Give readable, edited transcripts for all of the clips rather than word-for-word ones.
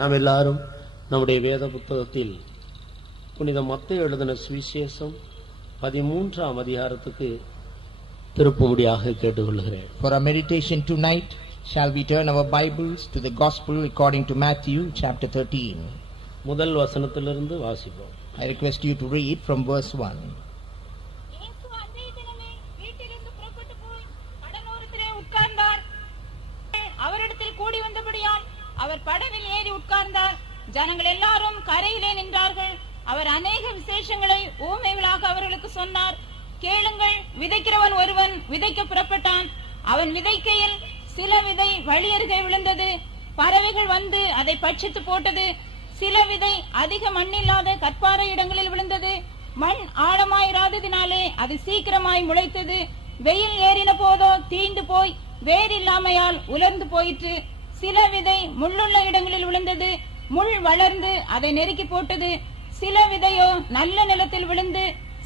நாம் எல்லாரும் நம்முடைய வேத புத்தகத்தில் புனித மத்தேயு எழுதின சுவிசேஷம் 13ஆம் அதிகாரத்துக்கு திருப்பும்படியாக கேட்டுக்கொள்கிறேன். For our meditation tonight, shall we turn our Bibles to the Gospel according to Matthew chapter 13. முதல் வசனத்திலிருந்து வாசிப்போம். I request you to read from verse 1. அவரிடத்தில் கூடி வந்தபடியால் அவர் படவில் ஏறி உட்கார்ந்தார். ஜனங்கள் எல்லாரும் கரையிலே நின்றார்கள். அவர் அநேக விசேஷங்களை ஊமைகளாக அவர்களுக்கு சொன்னார். கேளுங்கள், விதைக்கிறவன் ஒருவன் விதைக்க புறப்பட்டான். அவன் விதைக்கையில் சில விதை வழியருகே விழுந்தது. பறவைகள் வந்து அதை பட்சித்து போட்டது. சில விதை அதிக மண்ணில்லாத கற்பாறை இடங்களில் விழுந்தது. மண் ஆழமாயிராததினாலே அது சீக்கிரமாய் முளைத்தது. வெயில் ஏறின போதோ தீண்டு போய் வேறில்லாமையால் உலர்ந்து போயிற்று. சில விதை முள்ளுள்ள இடங்களில் விழுந்தது. முள் வளர்ந்து அதை நெருக்கி போட்டது. சில விதையோ நல்ல நிலத்தில் விழுந்து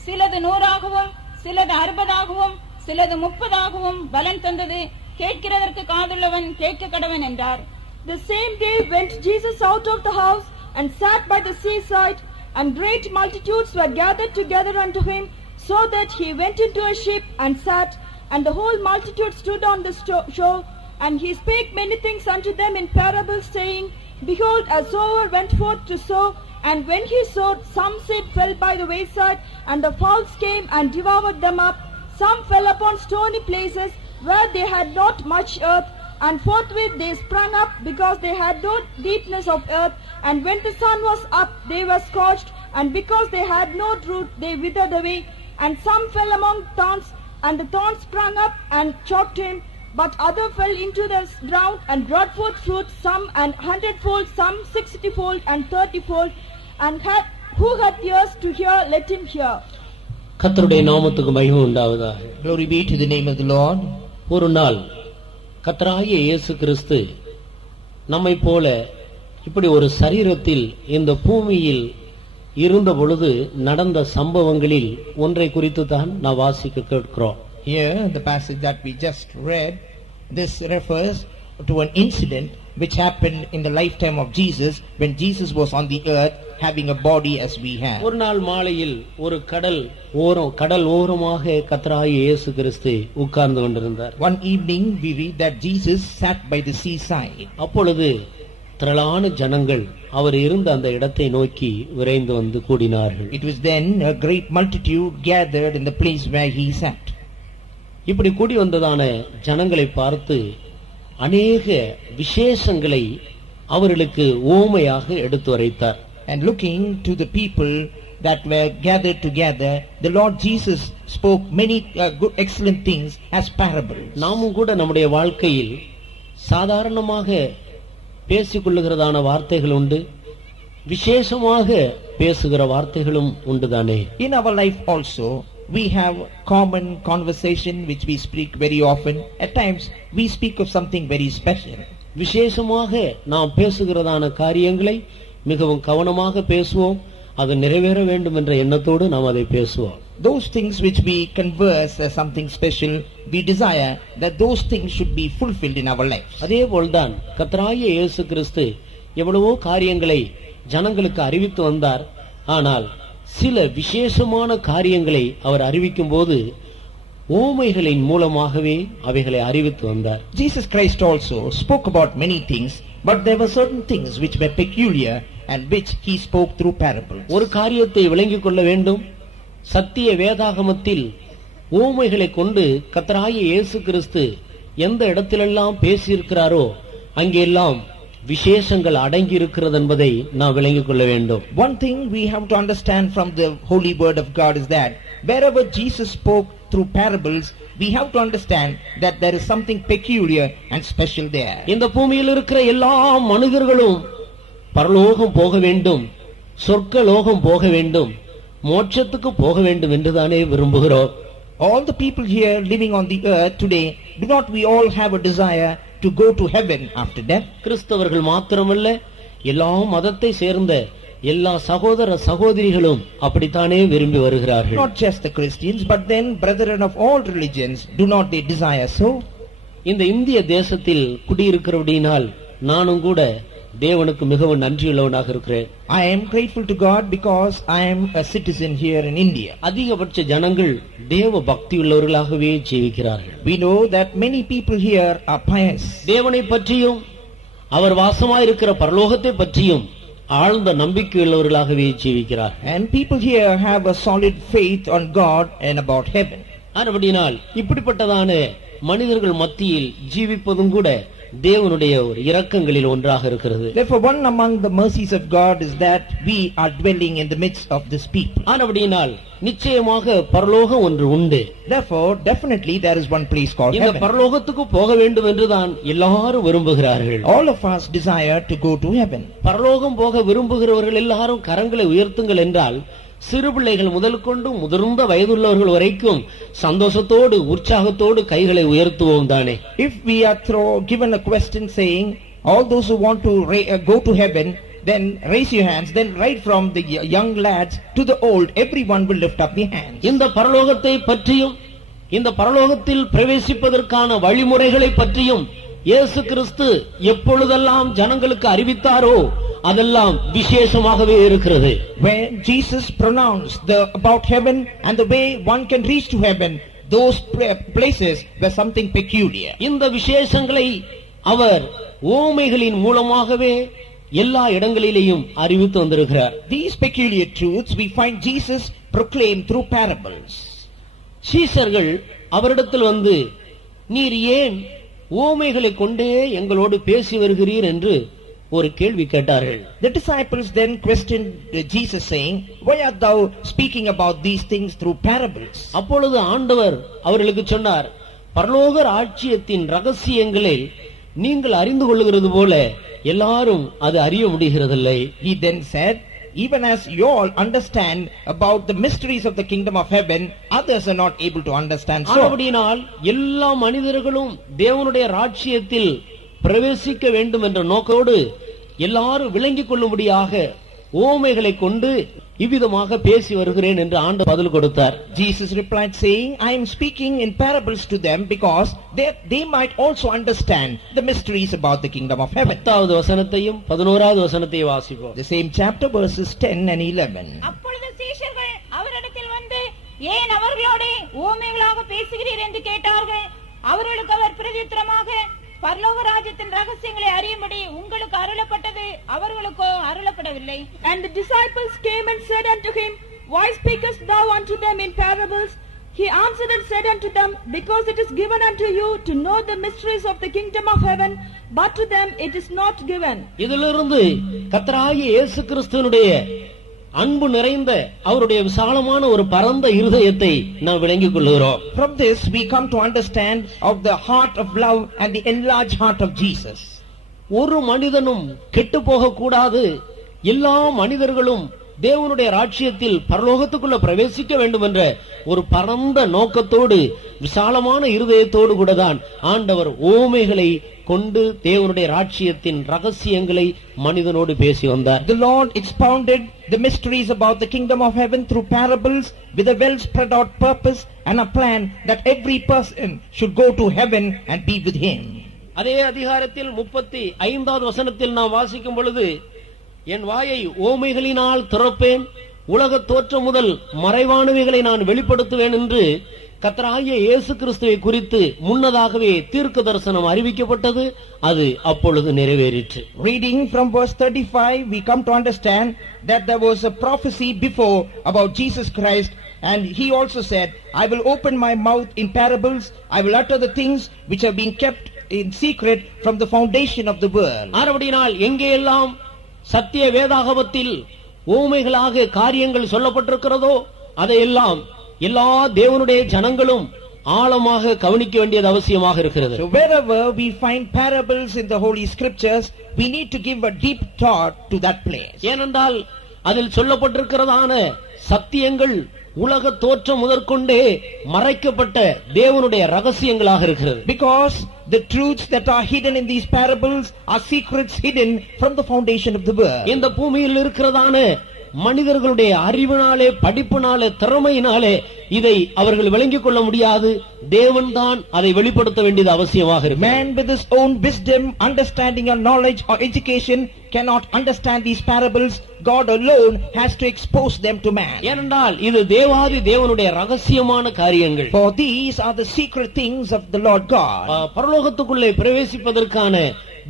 சிலது 100ஆகவும் சிலது 60ஆகவும் சிலது 30ஆகவும் பலன் தந்தது. கேட்கிறதற்கு காதுள்ளவன் கேட்க கடவன் என்றார். The same day went Jesus out of the house and sat by the seaside, and great multitudes were gathered together unto him, so that he went into a ship and sat, and the whole multitude stood on the shore. And he spake many things unto them in parables, saying, Behold, a sower went forth to sow, and when he sowed, some seed fell by the wayside, and the fowls came and devoured them up. Some fell upon stony places, where they had not much earth, and forthwith they sprang up, because they had no deepness of earth. And when the sun was up, they were scorched, and because they had no root, they withered away. And some fell among thorns, and the thorns sprang up and choked him. But other fell into the ground and brought forth fruit, some 100-fold, some 60-fold, and 30-fold. And who had ears to hear, let him hear. கர்த்தருடைய நாமத்துக்கு மகிமை உண்டாவதாக. Glory be to the name of the Lord. ஒரு நாள் கர்த்தராகிய இயேசு கிறிஸ்து நம்மை போல இப்படி ஒரு சரீரத்தில் இந்த பூமியில் இருந்த பொழுது நடந்த சம்பவங்களில் ஒன்றை குறித்து தான் நான் வாசிக்க கேட்கிறோம். Here, the passage that we just read, this refers to an incident which happened in the lifetime of Jesus, when Jesus was on the earth having a body as we have. ஒரு நாள் மாலையில் ஒரு கடல் ஓரமாக கர்த்தராகிய இயேசு கிறிஸ்து உட்கார்ந்து கொண்டிருந்தார். One evening we read that Jesus sat by the seaside. அப்பொழுது திரளான ஜனங்கள் அவர் இருந்த அந்த இடத்தை நோக்கி விரைந்து வந்து கூடினார்கள். It was then a great multitude gathered in the place where he sat. இப்படி கூடி வந்ததான ஜனங்களை பார்த்து அநேக விசேஷங்களை அவர்களுக்கு ஓமையாக எடுத்துரைத்தார். And looking to the people that were gathered together, the Lord Jesus spoke many good excellent things as parables. நாமும் கூட நம்முடைய வாழ்க்கையில் சாதாரணமாக பேசிக்கொள்ளுகிறதான வார்த்தைகள் உண்டு, விசேஷமாக பேசுகிற வார்த்தைகளும் உண்டுதானே. In our life also we have common conversation which we speak very often. At times we speak of something very special. விசேஷமாக நாம் பேசுகிறதான காரியங்களை மிகவும் கவனமாக பேசுவோம். அது நிறைவேற வேண்டும் என்ற எண்ணத்தோடு நாம் அதை பேசுவோம். Those things which we converse as something special, we desire that those things should be fulfilled in our lives. அதே போல்தான் கர்த்தராகிய இயேசு கிறிஸ்து எவ்வளவோ காரியங்களை ஜனங்களுக்கு அறிவித்து வந்தார். ஆனால் சில விசேஷமான காரியங்களை அவர் அறிவிக்கும் போது ஓமைகளின் மூலமாகவே அவைகளை அறிவித்து வந்தார். Jesus Christ also spoke about many things, but there were certain things which were peculiar and which he spoke through parables. ஒரு காரியத்தை விளங்கிக் கொள்ள வேண்டும். சத்திய வேதாகமத்தில் ஓமைகளை கொண்டு கர்த்தராகிய இயேசு கிறிஸ்து எந்த இடத்திலெல்லாம் பேசியிருக்கிறாரோ அங்கெல்லாம் விசேஷங்கள் அடங்கி இருக்கிறது என்பதை நாம் விளங்கிக் கொள்ள வேண்டும். One thing we have to understand from the holy word of God is that wherever Jesus spoke through parables, we have to understand that there is something peculiar and special there. இந்த பூமியில் இருக்கிற எல்லா மனிதர்களும் பரலோகம் போக வேண்டும், சொர்க்கலோகம் போக வேண்டும், மோட்சத்துக்கு போக வேண்டும் என்றுதானே விரும்புகிறோம். All the people here living on the earth today, do not we all have a desire to go to heaven after death? கிறிஸ்தவர்கள் மாத்திரமல்ல, எல்லா மதத்தை சேர்ந்த எல்லா சகோதர சகோதரிகளும் அப்படித்தானே விரும்பி வருகிறார்கள். Not just the Christians, but then brethren of all religions, do not they desire so? இந்த இந்திய தேசத்தில் குடியிருக்கிறபடியினால் நானும் கூட தேவனுக்கு மிகவும் நன்றியுள்ளவனாக இருக்கிறேன். I am grateful to God because I am a citizen here in India. அதிகபட்ச ஜனங்கள் தேவ பக்தியுள்ளவர்களாகவே ஜீவிக்கிறார்கள். We know that many people here are pious. தேவனை பற்றியும் அவர் வாசமாயிருக்கிற பரலோகத்தை பற்றியும் ஆழ்ந்த நம்பிக்கையுள்ளவர்களாகவே ஜீவிக்கிறார். And people here have a solid faith on God and about heaven. ஆனபடியால் இப்படிப்பட்டதான மனிதர்கள் மத்தியில் ஜீவிப்பதும் கூட தேவனுடைய ஒரு இரக்கங்களில் ஒன்றாக இருக்கிறது. Therefore, one among the mercies of God is that we are dwelling in the midst of this people. ஆனபடியால் நிச்சயமாக பரலோகம் ஒன்று உண்டு. Therefore, definitely there is one place called இந்த heaven. பரலோகத்துக்கு போக வேண்டும் என்றுதான் எல்லாரும் விரும்புகிறார்கள். All of us desire to go to heaven. பரலோகம் போக விரும்புகிறவர்கள் எல்லாரும் கரங்களை உயர்த்துங்கள் என்றால் சிறு பிள்ளைகள் முதல் கொண்டு முதிர்ந்த வயதுள்ளவர்கள் வரைக்கும் சந்தோஷத்தோடு உற்சாகத்தோடு கைகளை உயர்த்துவோம் தானே. If we are given a question saying all those who want to go to heaven, then raise your hands. Then right from the young lads to the old, everyone will lift up their hands. இந்த பரலோகத்தை பற்றியும் இந்த பரலோகத்தில் பிரவேசிப்பதற்கான வழிமுறைகளை பற்றியும் இயேசு கிறிஸ்து எப்பொழுதெல்லாம் ஜனங்களுக்கு அறிவித்தாரோ அதெல்லாம் விசேஷமாகவே இருக்கிறது. When Jesus pronounced about heaven and the way one can reach to heaven, those places were something peculiar. இந்த விசேஷங்களை அவர் ஓமைகளின் மூலமாகவே எல்லா இடங்களிலேயும் அறிவித்து வந்திருக்கிறார். These peculiar truths we find Jesus proclaimed through parables. சீஷர்கள் அவரிடத்தில் வந்து நீர் ஏன் ஓமைகளை கொண்டே எங்களோடு பேசி வருகிறீர் என்று ஒரு கேள்வி கேட்டார்கள். The disciples then questioned Jesus saying, why art thou speaking about these things through parables? அப்பொழுது ஆண்டவர் அவர்களுக்கு சொன்னார், பரலோக ராஜ்யத்தின் ரகசியங்களை நீங்கள் அறிந்து கொள்ளுகிறது போல எல்லாரும் அது அறிய முடிகிறதில்லை. He then said, even as you all understand about the mysteries of the kingdom of heaven, others are not able to understand so. அப்படினால் எல்லா மனிதர்களும் தேவனுடைய ராஜ்யத்தில் பிரவேசிக்க வேண்டும் என்ற நோக்கோடு எல்லாரும் விளங்கிக் கொள்ளும்படியாக ஓமைகளை கொண்டு இவ்விதமாக பேசி வருகிறேன் என்று ஆண்டவர் பதில் கொடுத்தார். Jesus replied saying, I am speaking in parables to them because they might also understand the mysteries about the kingdom of heaven. 10வது வசனத்தையும் 11வது வசனத்தையும் வாசிப்போம். The same chapter verses 10 and 11. அப்பொழுது சீஷர்கள் அவரிடத்தில் வந்து ஏன் அவர்களோடு ஓமைகளாக பேசுகிறீர் என்று கேட்டார்கள். அவர்களுக்கு அவர் பிரதியுத்தரமாக பரலோக ராஜ்யத்தின் ரகசியங்களை அறியும்படி உங்களுக்கு அருளப்பட்டது, அவர்களுக்கோ அருளப்படவில்லை. And the disciples came and said unto him, why speakest thou unto them in parables? He answered and said unto them, because it is given unto you to know the mysteries of the kingdom of heaven, but to them it is not given. இதிலிருந்து கர்த்தராகிய இயேசு கிறிஸ்துவினுடைய அன்பு நிறைந்த அவருடைய விசாலமான ஒரு பரந்த இருதயத்தை நாம் விளங்கிக் கொள்கிறோம். From this we come to understand of the heart of love and the enlarged heart of Jesus. ஒரு மனிதனும் கெட்டு போக கூடாது, எல்லா மனிதர்களும் தேவனுடைய ராஜ்யத்தில் பரலோகத்துக்குள்ள பிரவேசிக்க வேண்டும் என்ற ஒரு பரந்த நோக்கத்தோடு விசாலமான இருதயத்தோடு கூட தான் ஆண்டவர் ஓமைகளை கொண்டு தேவனுடைய ராஜ்யத்தின் ரகசியங்களை மனிதனோடு பேசி வந்தார். The Lord expounded the mysteries about the kingdom of heaven through parables with a well spread out purpose and a plan that every person should go to heaven and be with him. அதே அதிகாரத்தில் 35வது வசனத்தில் நாம் வாசிக்கும் பொழுது, என் வாயை ஓமைகளினால் திறப்பேன், உலக தோற்றம் முதல் மறைவானவைகளை நான் வெளிப்படுத்துவேன் என்று கர்த்தராகிய இயேசு கிறிஸ்துவை குறித்து முன்னதாகவே தீர்க்க தரிசனம் அறிவிக்கப்பட்டது. அது அப்பொழுது நிறைவேறிற்று. Reading from verse 35, we come to understand that there was a prophecy before about Jesus Christ, and he also said, I will open my mouth in parables, I will utter the things which have been kept in secret from the foundation of the world. ஆனபடியால் எங்கேயெல்லாம் சத்திய வேதாகமத்தில் ஓமைகளாக காரியங்கள் சொல்லப்பட்டிருக்கிறதோ அதையெல்லாம் எல்லா தேவனுடைய ஜனங்களும் ஆழமாக கவனிக்க வேண்டியது அவசியமாக இருக்கிறது. So wherever we find parables in the holy scriptures, we need to give a deep thought to that place. ஏனென்றால் அதில் சொல்லப்பட்டிருக்கிறதான சத்தியங்கள் உலக தோற்றம் முதற்கொண்டே மறைக்கப்பட்ட தேவனுடைய ரகசியங்களாக இருக்கிறது. Because the truths that are hidden in these parables are secrets hidden from the foundation of the world. இந்த பூமியில் இருக்கிறதான மனிதர்களுடைய அறிவினாலே, படிப்பினாலே, திறமையினாலே இதை அவர்கள் விளங்கிக் கொள்ள முடியாது. தேவன்தான் அதை வெளிப்படுத்த வேண்டியது அவசியமாக இருக்கு. Man with his own wisdom, understanding or knowledge or education cannot understand these parables. God alone has to expose them to man. ஏனென்றால் இது தேவாதி தேவனுடைய ரகசியமான காரியங்கள். For these are the secret things of the Lord God. பரலோகத்துக்குள்ளே பிரவேசிப்பதற்கான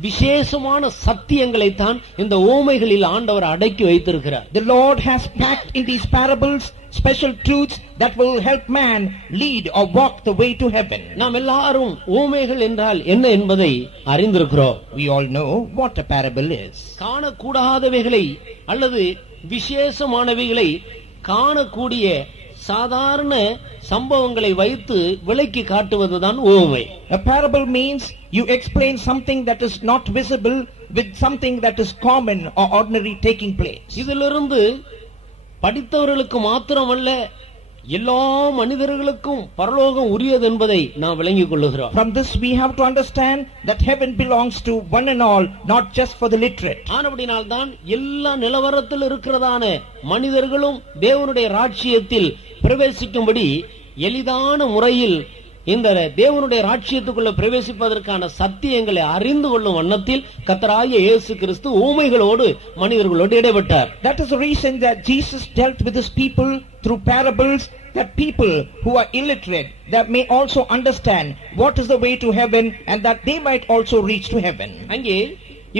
விசேஷமான சத்தியங்களை தான் இந்த ஓமைகளில் ஆண்டவர் அடக்கி வைத்திருக்கிறார். The Lord has packed in these parables special truths that will help man lead or walk the way to heaven. நாம் எல்லாரும் ஓமைகள் என்றால் என்ன என்பதை அறிந்திருக்கிறோம். We all know what a parable is. காணக்கூடாதவைகளை அல்லது விசேஷமானவைகளை காணக்கூடிய சாதாரண சம்பவங்களை வைத்து விளக்கி காட்டுவதுதான் ஓமை. A parable means you explain something that is not visible with something that is common or ordinary taking place. இதிலிருந்து படித்தவர்களுக்கு மாத்திரமல்ல, எல்லா மனிதர்களுக்கும் பரலோகம் உரியது என்பதை நாம் விளங்கிக் கொள்ளுகிறோம். From this we have to understand that heaven belongs to one and all, not just for the literate. ஆனபடினால் தான் எல்லா நிலவரத்தில் இருக்கிறதான மனிதர்களும் தேவனுடைய ராஜ்யத்தில் பிரவேசிக்கும்படி எளிதான முறையில் இந்த தேவனுடைய ராஜ்யத்துக்குள்ள பிரவேசிப்பதற்கான சத்தியங்களை அறிந்து கொள்ளும் வண்ணத்தில் கர்த்தராகிய இயேசு கிறிஸ்து ஊமைகளோடு மனிதர்களோடு இடைப்பட்டார். That is the reason that Jesus dealt with his people through parables, that people who are illiterate that may also understand what is the way to heaven and that they might also reach to heaven. அங்கே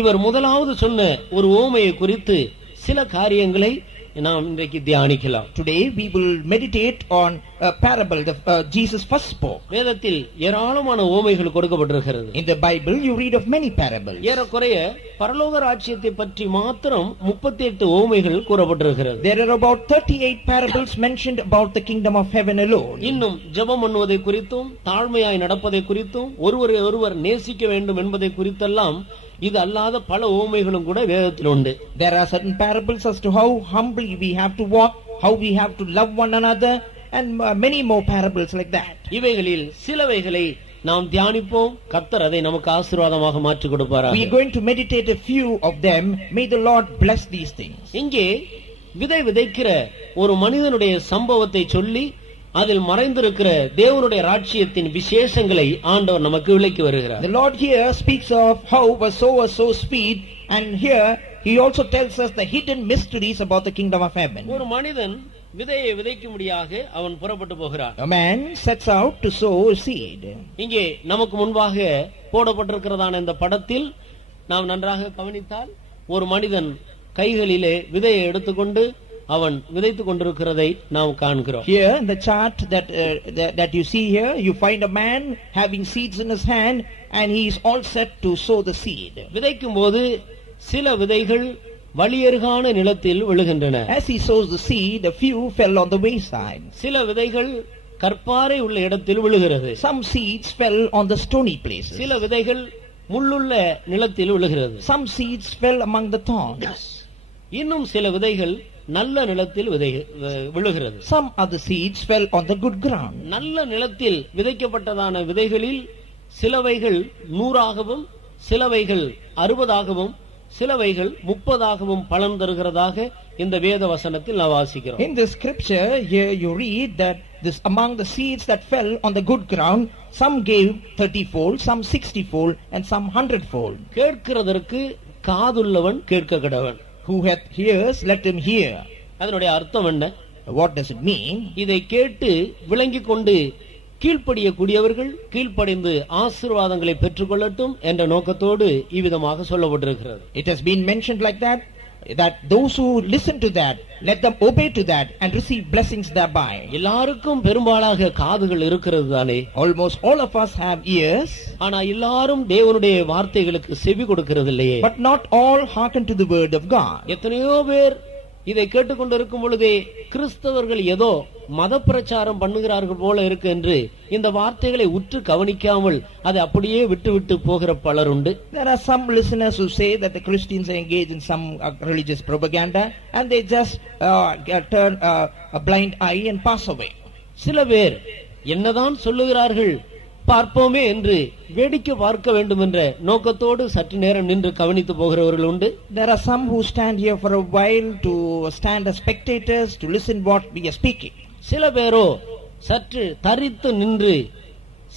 இவர் முதலாவது சொன்ன ஒரு ஊமையை குறித்து சில காரியங்களை நாம் இன்றைக்கு தியானிக்கலாம். Today we will meditate on a parable that Jesus first spoke. வேதத்தில் ஏராளமான ஊமைகள் கொடுக்கப்பட்டிருக்கிறது. In the Bible you read of many parables. ஏறக்குறைய பரலோக ராஜ்யத்தை பற்றி மாத்திரம் 38 ஊமைகள் கூறப்பட்டிருக்கிறது. There are about 38 parables mentioned about the kingdom of heaven alone. இன்னும் ஜெபம் பண்ணுவதை குறித்தும் தாழ்மையாய் நடப்பதை குறித்தும் ஒருவரை ஒருவர் நேசிக்க வேண்டும் என்பதை குறித்தெல்லாம் இது அல்லாத பல ஊமைகளும் கூட வேதத்தில் உண்டு. There are certain parables as to how humbly we have to walk, how we have to love one another, and many more parables like that. இவைகளில் சிலவைகளை நாம் தியானிப்போம். கர்த்தர் அதை நமக்கு ஆசீர்வாதமாக மாற்றி கொடுப்பாராக. We are going to meditate a few of them. May the Lord bless these things. இங்கே விதை விதைக்கிற ஒரு மனிதனுடைய சம்பவத்தை சொல்லி அதில் மறைந்திருக்கிற தேவனுடைய ராஜ்யத்தின் விசேஷங்களை ஆண்டவர் நமக்கு விளக்கி வருகிறார். The Lord here speaks of how a sower sows seed, and here he also tells us the hidden mysteries about the kingdom of heaven. ஒரு மனிதன் விதையை விதைக்கும்படியாக அவன் புறப்பட்டு போகிறான். A man sets out to sow a seed. இங்கே நமக்கு முன்பாக போடப்பட்டிருக்கிறதான இந்த படத்தில் நாம் நன்றாக கவனித்தால் ஒரு மனிதன் கைகளிலே விதையை எடுத்துக்கொண்டு அவன் விதைத்துக் கொண்டிருக்கிறதை நாம் காண்கிறோம். Here in the chart that you see here, you find a man having seeds in his hand and he is all set to sow the seed. விதைக்கும் போது சில விதைகள் வழியருகான நிலத்தில் விழுகின்றன. As he sows the seed, a few fell on the wayside. சில விதைகள் கற்பாறை உள்ள இடத்தில் விழுகிறது. Some seeds fell on the stony places. சில விதைகள் முள்ளுள்ள நிலத்தில் விழுகிறது. Some seeds fell among the thorns. இன்னும் சில விதைகள் நல்ல நிலத்தில் விழுகிறது. Some other seeds fell on the good ground. நல்ல நிலத்தில் விதைக்கப்பட்டதான விதைகளில் சிலவைகள் 100ஆகவும் சிலவைகள் 60ஆகவும் சிலவைகள் 30ஆகவும் பலன் தருகிறதாக இந்த வேத வசனத்தில் நாம் வாசிக்கிறோம். In the scripture here you read that this among the seeds that fell on the good ground, some gave 30-fold, some 60-fold, and some 100-fold. கேட்கிறதற்கு காதுள்ளவன் கேட்க கடவன். Who hath ears, let him hear. அதனுடைய அர்த்தம் என்ன? What does it mean? இதை கேட்டு விளங்கிக் கொண்டு கீழ்ப்படியக்கூடியவர்கள் கீழ்ப்படிந்து ஆசீர்வாதங்களை பெற்றுக்கொள்ளட்டும் என்ற நோக்கத்தோடு இவ்விதமாக சொல்லப்பட்டிருக்கிறது. It has been mentioned like that those who listen to that, let them obey to that and receive blessings thereby. எல்லாருக்கும் பெரும்பாலாக காதுகள் இருக்கிறது தானே. Almost all of us have ears. ஆனா எல்லாரும் தேவனுடைய வார்த்தைகளுக்கு செவி கொடுக்கிறது இல்லையே. But not all hearken to the word of God. எத்தனையோ பேர் இதை கேட்டுக்கொண்டிருக்கும் பொழுதே கிறிஸ்தவர்கள் ஏதோ மத பிரச்சாரம் பண்ணுகிறார்கள் போல இருக்கு என்று இந்த வார்த்தைகளை உற்று கவனிக்காமல் அதை அப்படியே விட்டு போகிற பலர் உண்டு. There are some listeners who say that the Christians are engaged in some religious propaganda and they just turn a blind eye and pass away. சில பேர் என்னதான் சொல்லுகிறார்கள் பார்ப்போமே என்று வேடிக்கை பார்க்க வேண்டும் என்ற நோக்கத்தோடு சற்று நேரம் நின்று கவனித்து போகிறவர்கள் உண்டு. There are some who stand here for a while to stand as spectators to listen what we are speaking. சில பேரோ சற்று தரித்து நின்று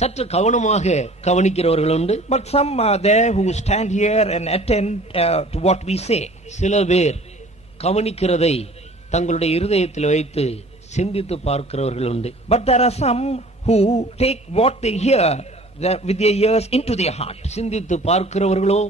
சற்று கவனமாக கவனிக்கிறவர்கள் உண்டு. But some are there who stand here and attend to what we say. சில பேர் கவனிக்கிறதை தங்களுடைய இருதயத்தில் வைத்து சிந்தித்து பார்க்கிறவர்கள் உண்டு. But there are some who take what they hear with their ears into their heart. சிந்தித்து பார்க்கிறவர்களோ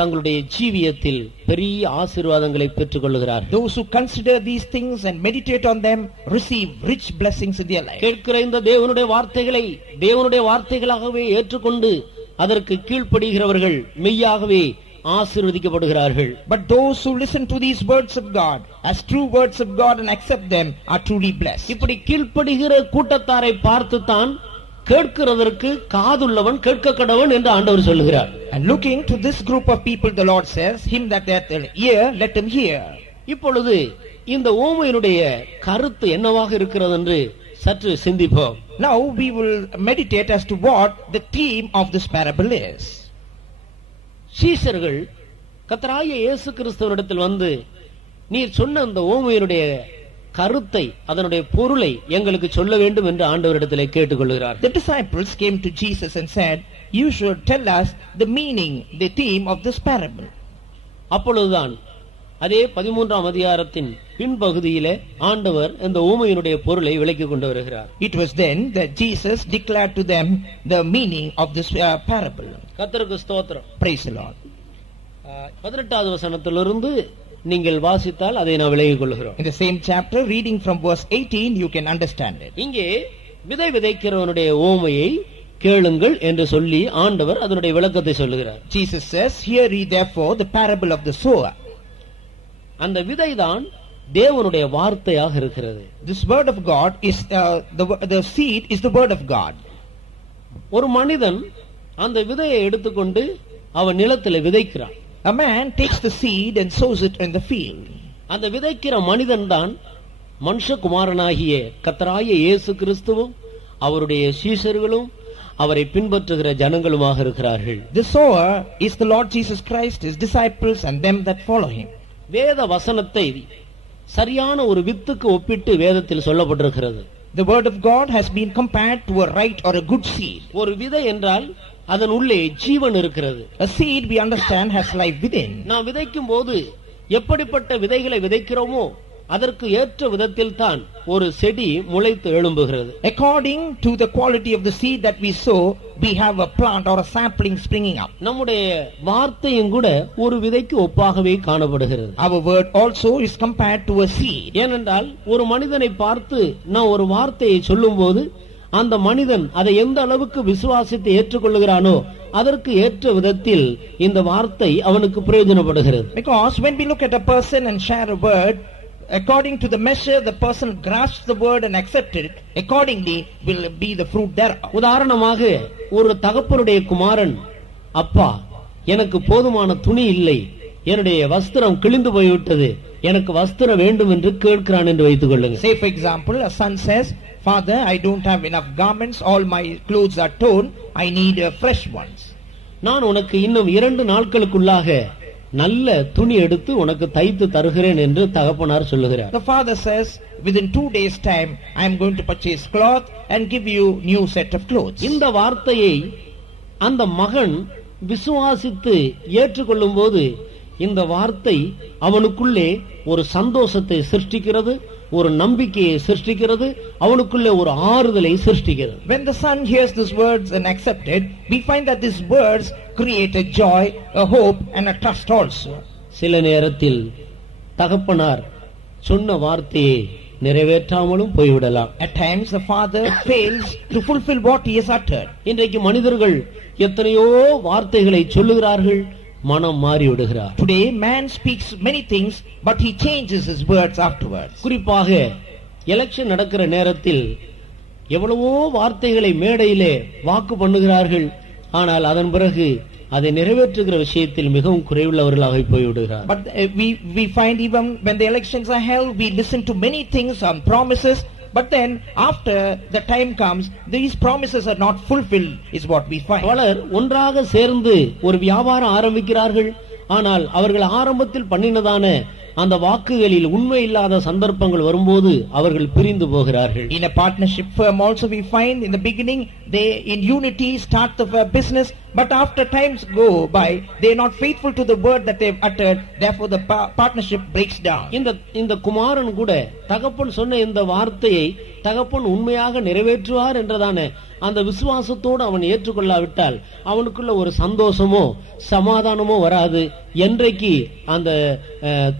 தங்களுடைய ஜீவியத்தில் பெரிய ஆசீர்வாதங்களை பெற்றுக் கொள்கிறார்கள். Those who consider these things and meditate on them receive rich blessings in their life. கேட்கிற இந்த தேவனுடைய வார்த்தைகளை தேவனுடைய வார்த்தைகளாகவே ஏற்றுக்கொண்டு அதற்கு கீழ்ப்படுகிறவர்கள் மெய்யாகவே ஆசீர்வதிக்கப்படுகிறார்கள். But those who listen to these words of God as true words of God and accept them are truly blessed. இப்படி கீழ்ப்படுகிற கூட்டத்தாரை பார்த்துத்தான் கேட்கிறதற்கு காதுள்ளவன் கேட்க கடவன் என்று ஆண்டவர் சொல்லுகிறார். And looking to this group of people, the Lord says, him that hath an ear, let him hear. இப்பொழுது இந்த ஓமையினுடைய கருத்து என்னவாக இருக்கிறது என்று சற்று சிந்திப்போம். Now we will meditate as to what the theme of this parable is. சீஷர்கள் கர்த்தராகிய இயேசு கிறிஸ்துவினிடத்தில் வந்து நீர் சொன்ன அந்த ஓமையினுடைய கருத்தை அதனுடைய பொருளை எங்களுக்கு சொல்ல வேண்டும் என்று ஆண்டவரிடத்திலே கேட்டுக்கொள்கிறார். The disciples came to Jesus and said, you should tell us the meaning, the theme of this parable. அப்பொழுதுதான் அதே 13ஆம் அதிகாரத்தின் பின்பகுதியிலே ஆண்டவர் இந்த ஓமையினுடைய பொருளை விளக்கிக் கொண்டு வருகிறார். It was then that Jesus declared to them the meaning of this parable. கர்த்தருக்கு ஸ்தோத்திரம். Praise the Lord. 18வது வசனத்திலிருந்து நீங்கள் வாசித்தால் அதை நான் விளங்கிக் கொள்கிறோம். In the same chapter, reading from verse 18, you can understand it. இங்கே விதை விதைக்கிறவனுடைய ஓமையை கேளுங்கள் என்று சொல்லி ஆண்டவர் அதனுடைய விளக்கத்தை சொல்லுகிறார். Jesus says, hear ye therefore the parable of the sower. அந்த விதைதான் தேவனுடைய வார்த்தையாக இருக்கிறது. This word of God is the seed is the word of God. ஒரு மனிதன் அந்த விதையை எடுத்துக்கொண்டு அவன் நிலத்தில் விதைக்கிறான். A man takes the seed and sows it in the field. அந்த விதைக்கிற மனிதன் தான் மனுஷகுமாரனாகிய கர்த்தராகிய இயேசு கிறிஸ்துவும் அவருடைய சீஷர்களும் அவரை பின்பற்றுகிற ஜனங்களுமாக இருக்கிறார்கள். The sower is the Lord Jesus Christ, his disciples and them that follow him. வேத வசனத்தை சரியான ஒரு வித்துக்கு ஒப்பிட்டு வேதத்தில் சொல்லப்பட்டிருக்கிறது. The word of God has been compared to a right or a good seed. ஒரு விதை என்றால் அதன் உள்ளே ஜீவன் இருக்கிறது. A seed, we understand, has life within. நாம் விதைக்கும் போது எப்படிப்பட்ட விதைகளை விதைக்கிறோமோ அதற்கு ஏற்ற விதத்தில் தான் ஒரு செடி முளைத்து எழும்புகிறது. According to the quality of the seed that we sow, we have a plant or a sapling springing up. நம்முடைய வார்த்தையும் கூட ஒரு விதைக்கு ஒப்பாகவே காணப்படுகிறது. Our word also is compared to a seed. ஏனென்றால் ஒரு மனிதனை பார்த்து நான் ஒரு வார்த்தையை சொல்லும்போது அந்த மனிதன் அதை எந்த அளவுக்கு விசுவாசித்து ஏற்றுக்கொள்ளுகிறானோ அதற்கு ஏற்ற விதத்தில் இந்த வார்த்தை அவனுக்கு பிரயோஜனப்படுகிறது. Because when we look at a person and share a word, according to the measure the person grasps the word and accepts it, accordingly will be the fruit thereof. உதாரணமாக ஒரு தகப்பனுடைய குமாரன், அப்பா எனக்கு போதுமான துணி இல்லை, என்னுடைய வஸ்திரம் கிழிந்து போய்விட்டது, எனக்கு வஸ்திரம் வேண்டும் என்று கேட்கிறான் என்று வைத்துக் கொள்ளுங்கள். Say for example, a son says, Father, I don't have enough garments, all my clothes are torn, I need fresh ones. நான் உனக்கு இன்னும் 2 நாட்களுக்குள்ளாக நல்ல துணி எடுத்து உனக்கு தைத்து தருகிறேன் என்று தகப்பனார் சொல்லுகிறார். The father says, within 2 days time I am going to purchase cloth and give you new set of clothes. இந்த வார்த்தையை அந்த மகன் விசுவாசித்து ஏற்றுக்கொள்ளும் போது இந்த வார்த்தை அவனுக்குள்ளே ஒரு சந்தோஷத்தை சிருஷ்டிக்கிறது, ஒரு நம்பிக்கையை சிருஷ்டிக்கிறது, அவனுக்குள்ளே ஒரு ஆறுதலை சிருஷ்டிக்கிறது. When the son hears these words and accept it, we find that these words create a joy, a hope and a trust also. சில நேரத்தில் தகப்பனார் சொன்ன வார்த்தையை நிறைவேற்றாமலும் போய்விடலாம். At times the father fails to fulfill what he has uttered. இன்றைக்கு மனிதர்கள் எத்தனையோ வார்த்தைகளை சொல்லுகிறார்கள், மனம் மாறி விடுகிறார். Today man speaks many things but he changes his words afterwards. குறிப்பாக எலெக்ஷன் நடக்கிற நேரத்தில் எவ்வளவோ வார்த்தைகளை மேடையிலே வாக்கு பண்ணுகிறார்கள், ஆனால் அதன் பிறகு அதை நிறைவேற்றுகிற விஷயத்தில் மிகவும் குறைவுள்ளவர்களாக போய்விடுகிறார். But we find even when the elections are held, we listen to many things on promises, but then after the time comes, these promises are not fulfilled, is what we find. பலர் ஒன்றாக சேர்ந்து ஒரு வியாபாரம் ஆரம்பிக்கிறார்கள். ஆனால் அவர்கள் ஆரம்பத்தில் பண்ணினதான அந்த வாக்குகளில் உண்மை இல்லாத சந்தர்ப்பங்கள் வரும்போது அவர்கள் பிரிந்து போகிறார்கள். In a partnership firm also we find in the beginning they in unity start the business, but after times go by they are not faithful to the word that they have uttered, therefore the partnership breaks down. இந்த குமாரன் கூட தகப்பன் சொன்ன இந்த வார்த்தையை தகப்பன் உண்மையாக நிறைவேற்றுவார் என்றதான அந்த விசுவாசத்தோடு அவன் ஏற்றுக்கொள்ளாவிட்டால் அவனுக்குள்ள ஒரு சந்தோஷமோ சமாதானமோ வராது. என்றைக்கு அந்த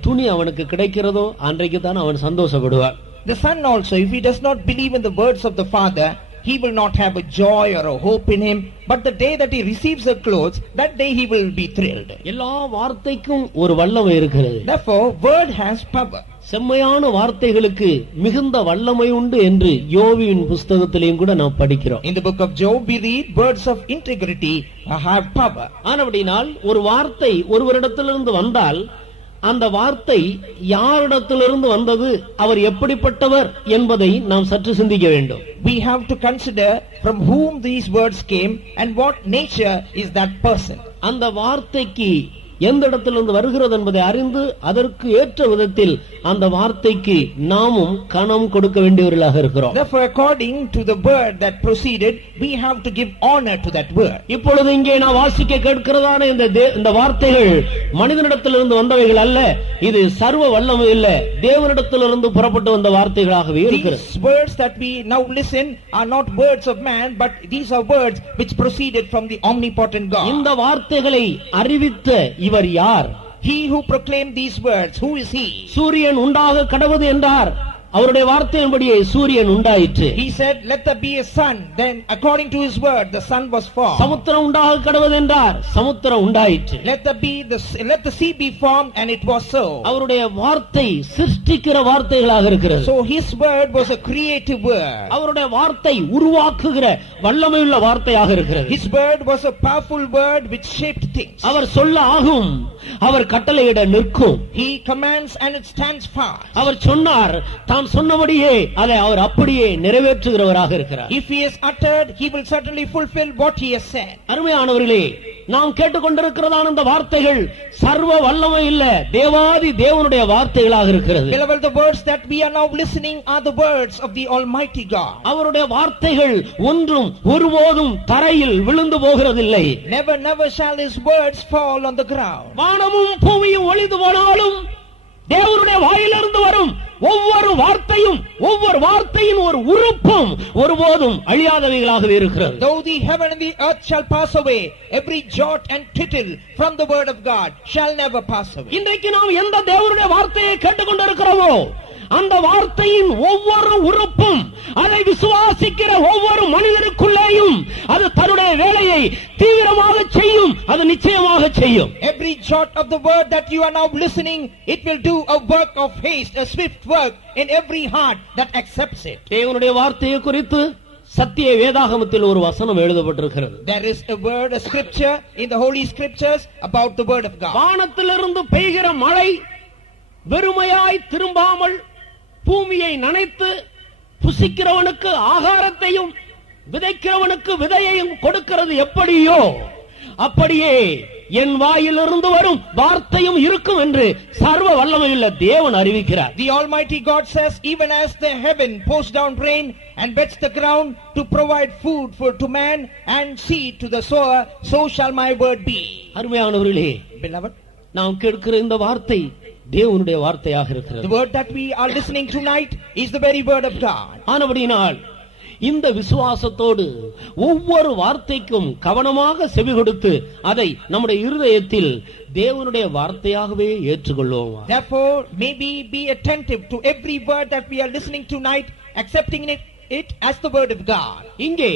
துணி அவனுக்கு கிடைக்கிறதோ அன்றைக்கு தான் அவன் சந்தோஷப்படுவான். The son also, if he does not believe in the words of the father, he will not have a joy or a hope in him, but the day that he receives the clothes, that day he will be thrilled. எல்லா வார்த்தைக்கும் ஒரு வல்லமை இருக்கிறது. Therefore word has power. செம்மையான வார்த்தைகளுக்கு மிகுந்த வல்லமை உண்டு என்று யோபுவின் புத்தகத்திலேயும் கூட நாம் படிக்கிறோம். In the book of Job we read words of integrity have power. ஆனபடியால் ஒரு வார்த்தை ஒருவரிடத்திலிருந்து வந்தால் அந்த வார்த்தை யாரிடத்திலிருந்து வந்தது, அவர் எப்படிப்பட்டவர் என்பதை நாம் சற்று சிந்திக்க வேண்டும். We have to consider from whom these words came and what nature is that person. அந்த வார்த்தைக்கு எந்த இடத்திலிருந்து வருகிறது என்பதை அறிந்து அதற்கு ஏற்ற விதத்தில் அந்த வார்த்தைக்கு நாமும் கனம் கொடுக்க வேண்டியவர்களாக இருக்கிறோம். Therefore according to the word that proceeded we have to give honor to that word. இப்பொழுது இங்கே நான் வாசிக்க கேட்கிறதான இந்த வார்த்தைகள் மனிதனிடத்திலிருந்து வந்தவைகள் அல்ல, இது சர்வ வல்லமை இல்ல தேவனிடத்திலிருந்து புறப்பட்டு வந்த வார்த்தைகளாகவே இருக்கிறது. These words that we now listen are not words of man, but these are words which proceeded from the omnipotent God. இந்த வார்த்தைகளை அறிவித்த இவர் யார்? He who proclaimed these words, who is he? சூரியன் உண்டாக கடவுது என்றார். அவருடைய வார்த்தையின்படியே சூரியன் உண்டாயிற்று. He said let there be a sun, then according to his word the sun was formed. சமுத்திரம் உண்டாக கடவுது என்றார். சமுத்திரம் உண்டாயிற்று. Let the sea be formed, and it was so. அவருடைய வார்த்தை சிருஷ்டிக்கிற வார்த்தைகளாக இருக்கிறது. So his word was a creative word. அவருடைய வார்த்தை உருவாக்குகிற வல்லமையுள்ள வார்த்தையாக இருக்கிறது. His word was a powerful word which shaped things. அவர் சொல்ல ஆகும், அவர் கட்டளையிட நிற்கும். He commands and it stands fast. அவர் சொன்னார், தான் சொன்னபடியே அதை அவர் அப்படியே நிறைவேற்றுகிறவராக இருக்கிறார். If he has uttered, he will certainly fulfill what he has said. அருமையானவர்களே, நாம் கேட்டுக்கொண்டிருக்கிறதான இந்த வார்த்தைகள் சர்வ வல்லமை இல்ல தேவாதி தேவனுடைய வார்த்தைகளாக இருக்கிறது. Beloved, the words that we are now listening are the words of the Almighty God. அவருடைய வார்த்தைகள் ஒன்றும் ஒருபோதும் தரையில் விழுந்து போகிறதில்லை. Never shall his words fall on the ground. வானமும் பூமியும் ஒழிந்து போனாலும் தேவனுடைய வாயிலிருந்து வரும் ஒவ்வொரு வார்த்தையும் ஒவ்வொரு வார்த்தையின் ஒரு உறுப்பும் ஒருபோதும் அழியாதவைகளாகவே இருக்கிறது. Though the heaven and the earth shall pass away, every jot and tittle from the word of God shall never pass away. இன்றைக்கு நாம் எந்த தேவனுடைய வார்த்தையை கேட்டுக்கொண்டிருக்கிறோமோ அந்த வார்த்தையின் ஒவ்வொரு உறுப்பும் அதை விசுவாசிக்கிற ஒவ்வொரு மனிதனுக்குள்ளேயும் அது தன்னுடைய வேலையை தீவிரமாக செய்யும், அது நிச்சயமாக செய்யும். Every jot of the word that you are now listening, it will do a work of haste, a swift work in every heart that accepts it. தேவனுடைய வார்த்தையை குறித்து சத்திய வேதாகமத்தில் ஒரு வசனம் எழுதப்பட்டிருக்கிறது. There is a word, a scripture in the holy scriptures about the word of God. வானத்திலிருந்து பெய்கிற மழை வெறுமையாய் திரும்பாமல் பூமியை நனைத்து புசிக்கிறவனுக்கு ஆகாரத்தையும் விதைக்கிறவனுக்கு விதையையும் கொடுக்கிறது எப்படியோ அப்படியே என் வாயிலிருந்து வரும் வார்த்தையும் இருக்கும் என்று சர்வ வல்லமையுள்ள தேவன் அறிவிக்கிறார். The Almighty God says, even as the heaven pours down rain and wets the ground to provide food to man and seed to the sower, so shall my word be. அருமையானவர்களே, Beloved, நாம் கேட்கிற இந்த வார்த்தை தேவனுடைய வார்த்தையாக இருக்கிறது. The word that we are listening tonight is the very word of God. ஆனபடியினால் இந்த விசுவாசத்தோடு ஒவ்வொரு வார்த்தைக்கும் கவனமாக செவி கொடுத்து அதை நம்முடைய இருதயத்தில் தேவனுடைய வார்த்தையாகவே ஏற்றுக்கொள்வோம். Therefore may we be attentive to every word that we are listening tonight, accepting it as the word of God. இங்கே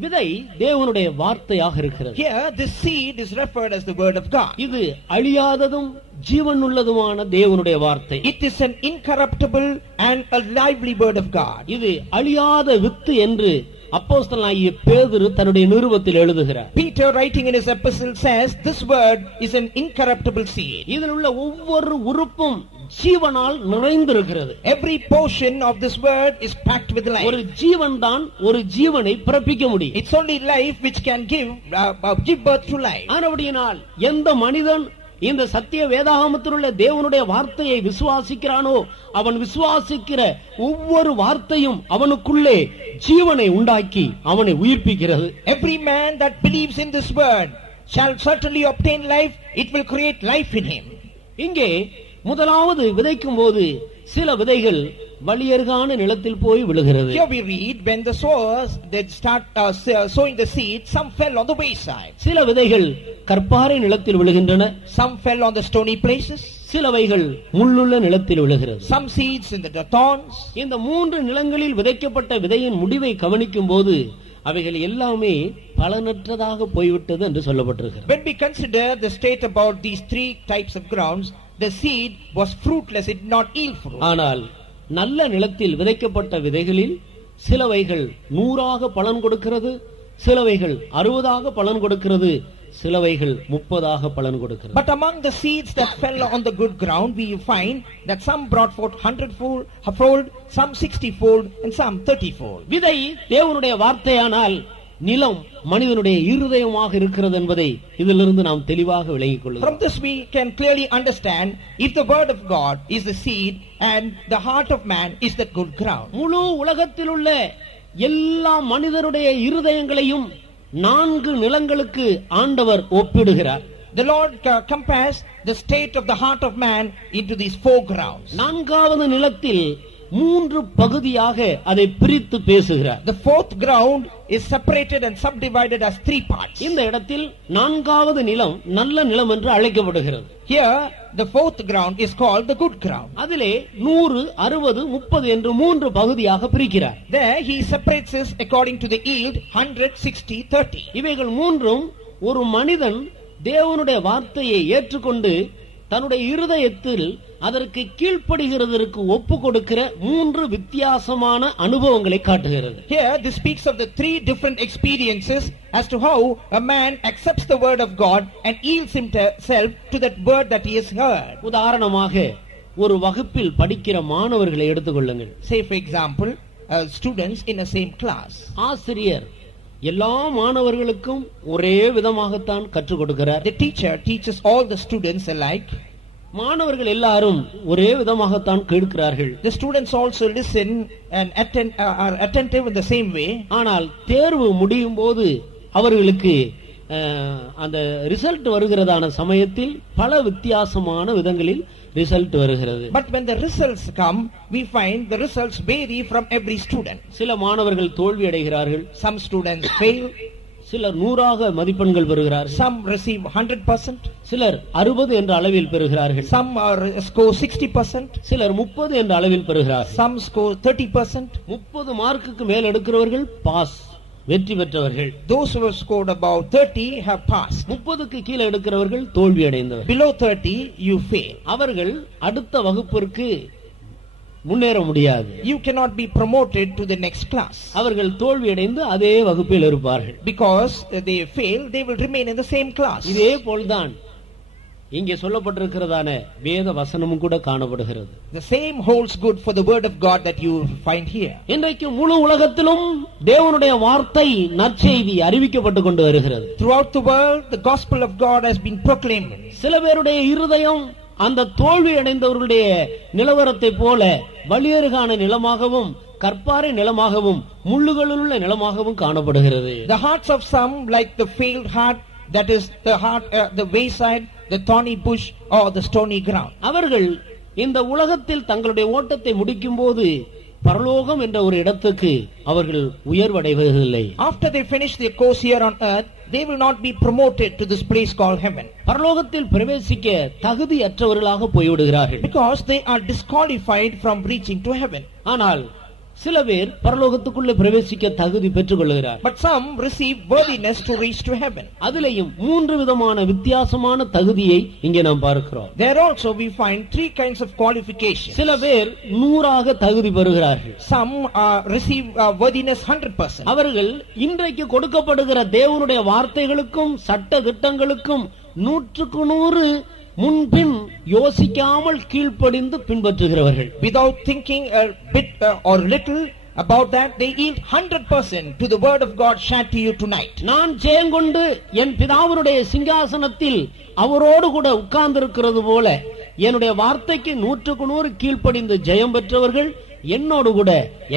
விதை தேவனுடைய வார்த்தையாக இருக்கிறது. Here this seed is referred as the word of God. இது அழியாததும் ஜீவனுள்ளதுமான தேவனுடைய வார்த்தை. It is an incorruptible and a lively word of God. இது அழியாத வித்து என்று அப்போஸ்தலனாகிய பேதுரு தன்னுடைய நிருபத்தில் எழுதுகிறார். Peter writing in his epistle says this word is an incorruptible seed. இதில் உள்ள ஒவ்வொரு உறுப்பும் ஜீவனால் நிறைந்திருக்கிறது. Every portion of this word is packed with life. ஒரு ஜீவன் தான் ஒரு ஜீவனை பிறப்பிக்க முடியும். It's only life which can give birth to life. ஆனபடியினால் எந்த மனிதன் இந்த சத்திய வேதாகமத்தில் உள்ள தேவனுடைய வார்த்தையை விசுவாசிக்கிறானோ அவன் விசுவாசிக்கிற ஒவ்வொரு வார்த்தையும் அவனுக்குள்ளே ஜீவனை உண்டாக்கி அவனை உயிர்ப்பிக்கிறது. Every man that believes in this word shall certainly obtain life. It will create life in him. இங்கே முதலாவது விதைக்கும் போது சில விதைகள் வழியருகான நிலத்தில் போய் விழுகிறது. Here we read when the sowers did start sowing the seed, some fell on the wayside. சில விதைகள் கற்பாறை நிலத்தில் விழுகின்றன. Some fell on the stony places. சிலவைகள் முள்ளுள்ள நிலத்தில் விழுகிறது. Some seeds in the thorns. இந்த மூன்று நிலங்களில் விதைக்கப்பட்ட விதையின் முடிவை கவனிக்கும் போது அவைகள் எல்லாமே பலனற்றதாக போய்விட்டது என்று சொல்லப்பட்டிருக்கிறது. When we consider the state about these three types of grounds, the seed was fruitless, it did not yield fruit. ஆனால் நல்ல நிலத்தில் விதைக்கப்பட்ட விதைகளில் சிலவைகள் 100 பலன் கொடுக்கிறது, சிலவைகள் 60 பலன் கொடுக்கிறது, சிலவைகள் 30 பலன் கொடுக்கிறது. But among the seeds that fell on the good ground, we find that some brought forth 100-fold, some 60-fold, and some 30-fold. விதை தேவனுடைய வார்த்தையானால் நிலம் மனிதனுடைய இருதயமாக இருக்கிறது என்பதை இதிலிருந்து நாம் தெளிவாக விளங்கிக் கொள்கிறோம். From this we can clearly understand if the word of God is the seed and the heart of man is the good ground. முழு உலகத்தில் உள்ள எல்லா மனிதருடைய இருதயங்களையும் 4 நிலங்களுக்கு ஆண்டவர் ஒப்பிடுகிறார். The Lord compares the state of the heart of man into these 4 grounds. 4வது நிலத்தில் 3 பகுதியாக அதை பிரித்து பேசுகிறார். The 4th ground is separated and subdivided as 3 parts. இந்த இடத்தில் 4வது நிலம் நல்ல நிலம் என்று அழைக்கப்படுகிறது. Here the 4th ground is called the good ground. அதிலே 100, 60, 30 என்று 3 பகுதியாக பிரிக்கிறார். There he separates us according to the yield 100, 60, 30. இவைகள் மூன்றும் ஒரு மனிதன் தேவனுடைய வார்த்தையை ஏற்றுக்கொண்டு தன்னுடைய இருதயத்தில் அதற்கு கீழ்ப்படுகிறதற்கு ஒப்பு கொடுக்கிற 3 வித்தியாசமான அனுபவங்களை காட்டுகிறது. Here this speaks of the 3 different experiences as to how a man accepts the word of God and yields himself to that word that he has heard. உதாரணமாக ஒரு வகுப்பில் படிக்கிற மாணவர்களை எடுத்துக்கொள்ளுங்கள். Say for example, students in the same class. ஆசிரியர் எல்லா மாணவர்களுக்கும் ஒரே விதமாகத்தான் கற்றுக் கொடுக்கிறார். The teacher teaches all the students alike. மாணவர்கள் எல்லாரும் ஒரே விதமாகத்தான் கேட்கிறார்கள். The students also listen and are attentive in the same way. ஆனால் தேர்வு முடியும் போது அவர்களுக்கு அந்த ரிசல்ட் வருகிறதான சமயத்தில் பல வித்தியாசமான விதங்களில் ரிசல்ட் வருகிறது. But when the results come, we find the results vary from every student. சில மாணவர்கள் தோல்வி அடைகிறார்கள். Some students fail. சிலர் 100 மதிப்பெண்கள் பெறுகிறார்கள். Some receive 100%. சிலர் 60 என்ற அளவில் பெறுகிறார்கள். Some score 60%. சிலர் 30 என்ற அளவில் பெறுகிறார்கள். Some score 30%. 30 மார்க்குக்கு மேல் எடுக்கிறவர்கள் பாஸ், வெற்றி பெற்றவர்கள். Those who have scored about 30 have passed. 30க்கு கீழே எடுக்கிறவர்கள் தோல்வி அடைந்தவர்கள். Below 30 you fail. அவர்கள் அடுத்த வகுப்பிற்கு முன்னேற முடியாது. You cannot be promoted to the next class. அவர்கள் தோல்வி அடைந்து அதே வகுப்பில் இருப்பார்கள். Because they fail, they will remain in the same class. இதே போல்தான் இங்கே சொல்லப்பட்டிருக்கிறதான வேத வசனமும் கூட காணப்படுகிறது. The same holds good for the word of God that you find here. இன்றைக்கு முழு உலகத்திலும் தேவனுடைய வார்த்தை நற்செய்தி அறிவிக்கப்பட்டுக் கொண்டு வருகிறது. Throughout the world the gospel of God has been proclaimed. சில பேருடைய இருதயம் அந்த தோல்வி அடைந்தவர்களுடைய நிலவரத்தை போல வலியருகான நிலமாகவும் கற்பாறை நிலமாகவும் முள்ளுகளுள்ள நிலமாகவும் காணப்படுகிறது. The hearts of some like the failed heart, that is the heart, the wayside, the thorny bush or the stony ground. அவர்கள் இந்த உலகத்தில் தங்களுடைய ஓட்டத்தை முடிக்கும் போது பரலோகம் என்ற ஒரு இடத்துக்கு அவர்கள் உயர்வடைவதில்லை. After they finish their course here on earth, they will not be promoted to this place called heaven. பரலோகத்தில் பிரவேசிக்க தகுதியற்றவர்களாக போய்விடுகிறார்கள். Because they are disqualified from reaching to heaven. ஆனால் சில பேர் பரலோகத்துக்குள்ளே பிரவேசிக்க தகுதி பெற்றுக் கொள்கிறார். But some receive worthiness to reach to heaven. அதிலேயும் 3 விதமான வித்தியாசமான தகுதியை இங்கே நாம் பார்க்கிறோம். There also we find 3 kinds of qualifications. சில பேர் 100 தகுதி பெறுகிறார்கள். Some receive worthiness 100%. அவர்கள் இன்றைக்கு கொடுக்கப்படுகிற தேவனுடைய வார்த்தைகளுக்கும் சட்ட திட்டங்களுக்கும் 100% முன்பின் யோசிக்காமல் கீழ்ப்படிந்து பின்பற்றுகிறவர்கள். Without thinking a bit or little about that, they yield 100% to the word of God shared to you tonight. நான் ஜெயங்கொண்டு என் பிதாவினுடைய சிங்காசனத்தில் அவரோடு கூட உட்கார்ந்திருக்கிறது போல என்னுடைய வார்த்தைக்கு 100% கீழ்ப்படிந்து ஜெயம் பெற்றவர்கள் என்னோடு கூட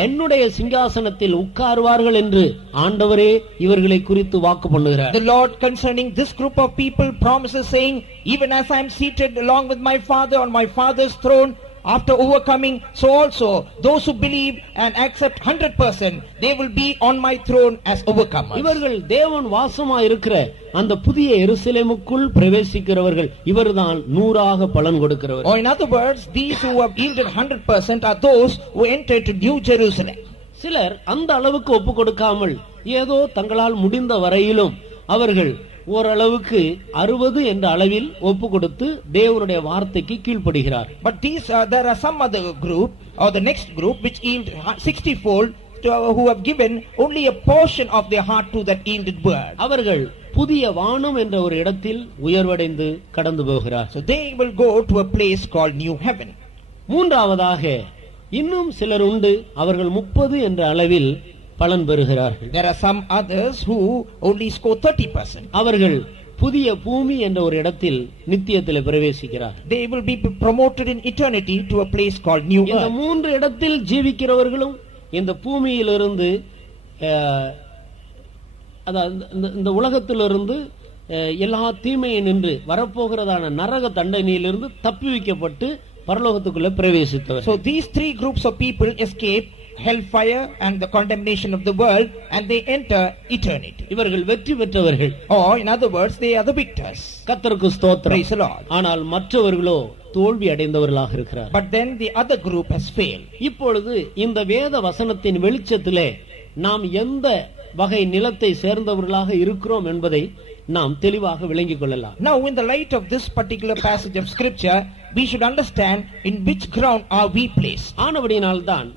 என்னுடைய சிங்காசனத்தில் உட்காருவார்கள் என்று ஆண்டவரே இவர்களை குறித்து வாக்கு பண்ணுகிறார். The Lord concerning this group of people promises saying, even as I am seated along with my Father on my Father's throne, after overcoming, so also those who believe and accept 100%, they will be on my throne as overcomers. இவர்கள் தேவன் வாசமாய் இருக்கிற அந்த புதிய எருசலேமுக்குள் பிரவேசிக்கிறவர்கள். இவர்தான் 100ஆக பலன் கொடுக்கிறவர்கள். Or in other words, these who have yielded 100% are those who enter to New Jerusalem. சிலர் அந்த அளவுக்கு ஒப்பு கொடுக்காமல் ஏதோ தங்களால் முடிந்த வரையிலும் அவர்கள் ஓரளவுக்கு 60 என்ற அளவில் ஒப்பு கொடுத்து தேவனுடைய வார்த்தைக்கு கீழ்ப்படுகிறார். But there are some other group or the next group which yield 60-fold who have given only a portion of their heart to that yielded word. அவர்கள் புதிய வானம் என்ற ஒரு இடத்தில் உயர்வடைந்து கடந்து போகிறார். So they will go to a place called New Heaven. மூன்றாவதாக இன்னும் சிலர் உண்டு, அவர்கள் 30 என்ற அளவில் பலன் பெறுகிறார்கள். There are some others who only score 30%. அவர்கள் புதிய பூமி என்ற ஒரு இடத்தில் நித்தியத்தில் பிரவேசிக்கிறார்கள். They will be promoted in eternity to a place called New Earth. இந்த மூன்று இடத்தில் ஜீவிக்கிறவர்களும் இந்த பூமியிலிருந்து இந்த உலகத்திலிருந்து எல்லா தீமையை நின்று வரப்போகிறதான நரக தண்டனையிலிருந்து தப்பி வைக்கப்பட்டு பரலோகத்துக்குள்ள பிரவேசித்தவர். So these three groups of people escape hellfire and the condemnation of the world and they enter eternity. இவர்கள் வெற்றி பெற்றவர்கள். Or in other words, they are the victors. கர்த்தருக்கு ஸ்தோத்திரம். Praise the Lord. ஆனால் மற்றவர்களோ தோல்வி அடைந்தவர்களாக இருக்கிறார். But then the other group has failed. இப்பொழுது இந்த வேத வசனத்தின் வெளிச்சத்திலே நாம் எந்த வகை நிலத்தை சேர்ந்தவர்களாக இருக்கிறோம் என்பதை நாம் தெளிவாக விளங்கிக் கொள்ளலாம். Now in the light of this particular passage of scripture, we should understand in which ground are we placed. ஆனபடியினால்தான்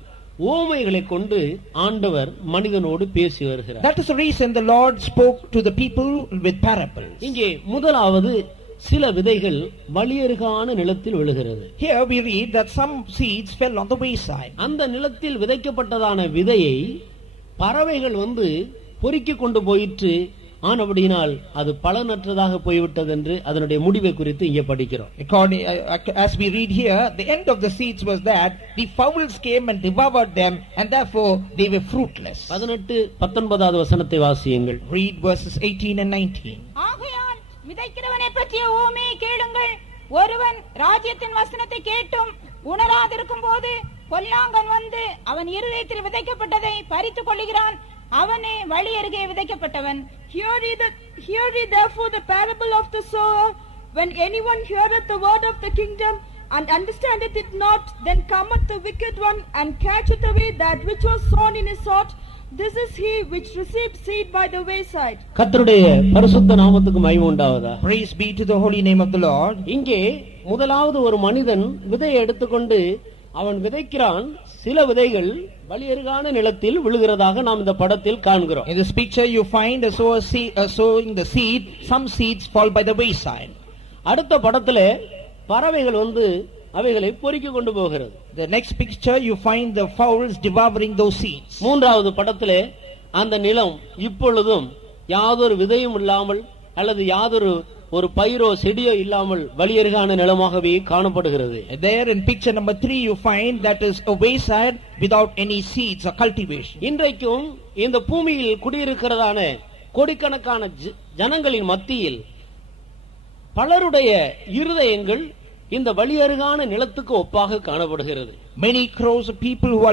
ஓமைகளை கொண்டு ஆண்டவர் மனிதனோடு பேசி வருகிறார். That is the reason the Lord spoke to the people with parables. இங்கே முதலாவது சில விதைகள் வழியருகான நிலத்தில் விழுகிறது. Here we read that some seeds fell on the wayside. அந்த நிலத்தில் விதைக்கப்பட்டதான விதையை பறவைகள் வந்து பொறுக்கி கொண்டு போயிற்று. ஆனபடியினால் அது பலனற்றதாக போய்விட்டது என்று அதனுடைய முடிவை குறித்து இங்கே படிக்கிறோம். As we read here, the end of the seeds was that the fowls came and devoured them and therefore they were fruitless. 18-19 வசனத்தை வாசியுங்கள். Read verses 18 and 19. ஆகையால் விதைக்கிறவனை பற்றிய உவமையை கேளுங்கள். ஒருவன் ராஜ்யத்தின் வசனத்தை கேட்டும் உணராதிருக்கும் போது பொல்லாங்கன் வந்து அவன் இருதயத்தில் விதைக்கப்பட்டதை பறித்துக் கொள்ளுகிறான். அவனே வழி அருகே விதைக்கப்பட்டவன். Hear ye therefore the parable of the sower. When anyone heareth the word of the kingdom and understandeth it not, then cometh the wicked one and catcheth away that which was sown in his heart. This is he which received seed by the wayside. கர்த்தருடைய பரிசுத்த நாமத்துக்கு மகிமை உண்டாவதாக. Praise be to the holy name of the Lord. இங்கே முதலாவது ஒரு மனிதன் விதையை எடுத்துக்கொண்டு அவன் விதைக்கிறான். சில விதைகள் வழியருகான நிலத்தில் விழுகிறதாக நாம் இந்த படத்தில் காண்கிறோம். In this picture you find a sower sowing the seed. Some seeds fall by the wayside. அடுத்த படத்திலே பறவைகள் வந்து அவைகளை பொறுக்கி கொண்டு போகிறது. The next picture you find the fowls devouring those seeds. மூன்றாவது படத்திலே அந்த நிலம் இப்பொழுதும் யாதொரு விதையும் இல்லாமல் அல்லது யாதொரு ஒரு பயிரோ செடியோ இல்லாமல் வழியருகான நிலமாகவே காணப்படுகிறது. There in picture number 3 you find that is a wayside without any seeds or cultivation. இன்றைக்கும் இந்த பூமியில் குடியிருக்கிறதான கோடிக்கணக்கான ஜனங்களின் மத்தியில் பலருடைய இருதயங்கள் இந்த வழியருகான நிலத்துக்கு ஒப்பாக காணப்படுகிறது. Many crores of people who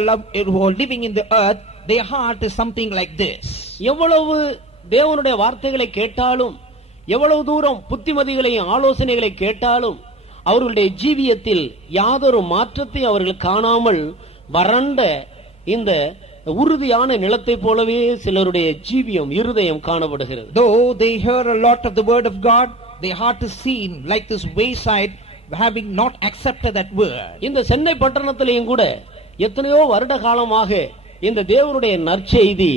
are living in the earth, their heart is something like this. எவ்வளவு தேவனுடைய வார்த்தைகளை கேட்டாலும், எவ்வளவு தூரம் புத்திமதிகளையும் ஆலோசனைகளை கேட்டாலும் அவர்களுடைய ஜீவியத்தில் யாதொரு மாற்றத்தை அவர்கள் காணாமல் வறண்ட இந்த உறுதியான நிலத்தை போலவே சிலருடைய ஜீவியம் இருதயம் காணப்படுகிறது. Though they hear a lot of the word of God, their heart is seen like this wayside, having not accepted that word. இந்த சென்னை பட்டணத்திலேயும் கூட எத்தனையோ வருட காலமாக இந்த தேவனுடைய நற்செய்தி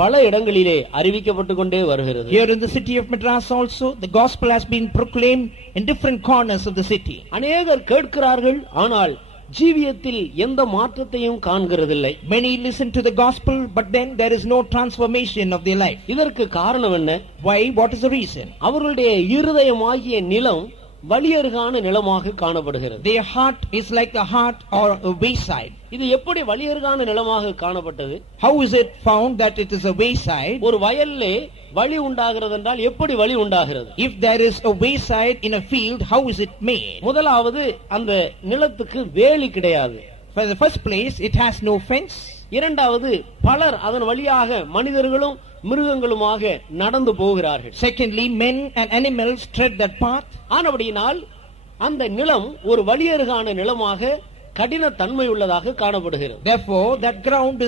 பல இடங்களிலே அறிவிக்கப்பட்டு கொண்டே வருகிறது. Here in the city of Madras also, the gospel has been proclaimed in different corners of the city. அநேகர் கேட்கிறார்கள், ஆனால் ஜீவியத்தில் எந்த மாற்றத்தையும் காண்கிறதில்லை. Many listen to the gospel, but then there is no transformation of their life. இதற்கு காரணம் என்ன? Why? What is the reason? அவர்களுடைய இருதயமாகிய நிலம் வழியருகான நிலமாக காணப்படுகிறது. Their heart is like the heart or a wayside. இது எப்படி வழியருகான நிலமாக காணப்பட்டது? How is it found that it is a wayside? ஒரு வயல்லே வழி உண்டாகிறது என்றால் எப்படி வழி உண்டாகிறது? If there is a wayside in a field, how is it made? முதலாவது அந்த நிலத்துக்கு வேலி கிடையாது. For the first place, it has no fence. இரண்டாவது பலர் அதன் வழியாக மனிதர்களும் மிருகங்களுமாக நடந்து போகிறார்கள். Secondly, men and animals tread that path. ஆனபடியினால் அந்த நிலம் ஒரு வழியருகான நிலமாக கடின தன்மை உள்ளதாக காணப்படுகிறது. Therefore, that ground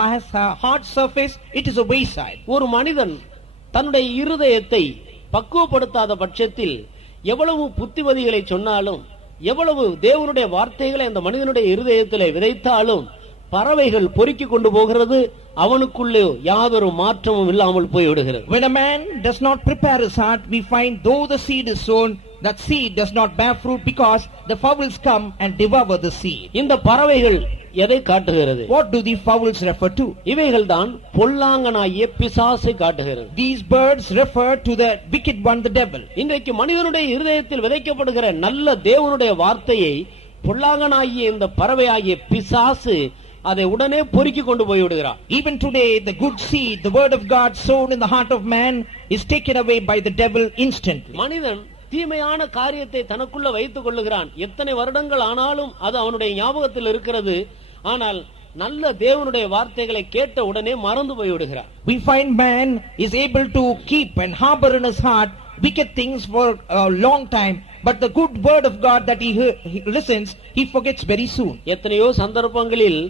has a hard surface. It is a wayside. ஒரு மனிதன் தன்னுடைய இருதயத்தை பக்குவப்படுத்தாத பட்சத்தில் எவ்வளவு புத்திமதிகளை சொன்னாலும், எவ்வளவு தேவனுடைய வார்த்தைகளை அந்த மனிதனுடைய இருதயத்திலே விதைத்தாலும் பறவைகள் பொறுக்கி கொண்டு போகிறது, அவனுக்குள்ளே யாதொரு மாற்றமும் இல்லாமல் போய்விடுகிறது. When a man does not prepare his heart, we find though the seed is sown, that seed does not bear fruit because the fowls come and devour the seed. இந்த பறவைகள் எதை காட்டுகிறது? What do the fowls refer to? இவைகள் தான் பொல்லாங்கனாகிய பிசாசை காட்டுகிறது. These birds refer to the wicked one, the devil. இன்றைக்கு மனிதனுடைய இருதயத்தில் விதைக்கப்படுகிற நல்ல தேவனுடைய வார்த்தையை பொல்லாங்கனாகிய இந்த பறவையாகிய பிசாசு அதை உடனே பொறுக்கி கொண்டு போய் விடுகிறார். Even today, the good seed, the word of God sown in the heart of man, is taken away by the devil instantly. மனிதன் தீமையான காரியத்தை தனக்குள்ள வைத்துக் கொள்ளுகிறான். எத்தனை வருடங்கள் ஆனாலும் அது அவனுடைய ஞாபகத்தில் இருக்கிறது. ஆனால் நல்ல தேவனுடைய வார்த்தைகளை கேட்ட உடனே மறந்து போய் விடுகிறார். We find man is able to keep and harbor in his heart wicked things for a long time, but the good word of God that he listens, he forgets very soon. எத்தனையோ சந்தர்ப்பங்களில்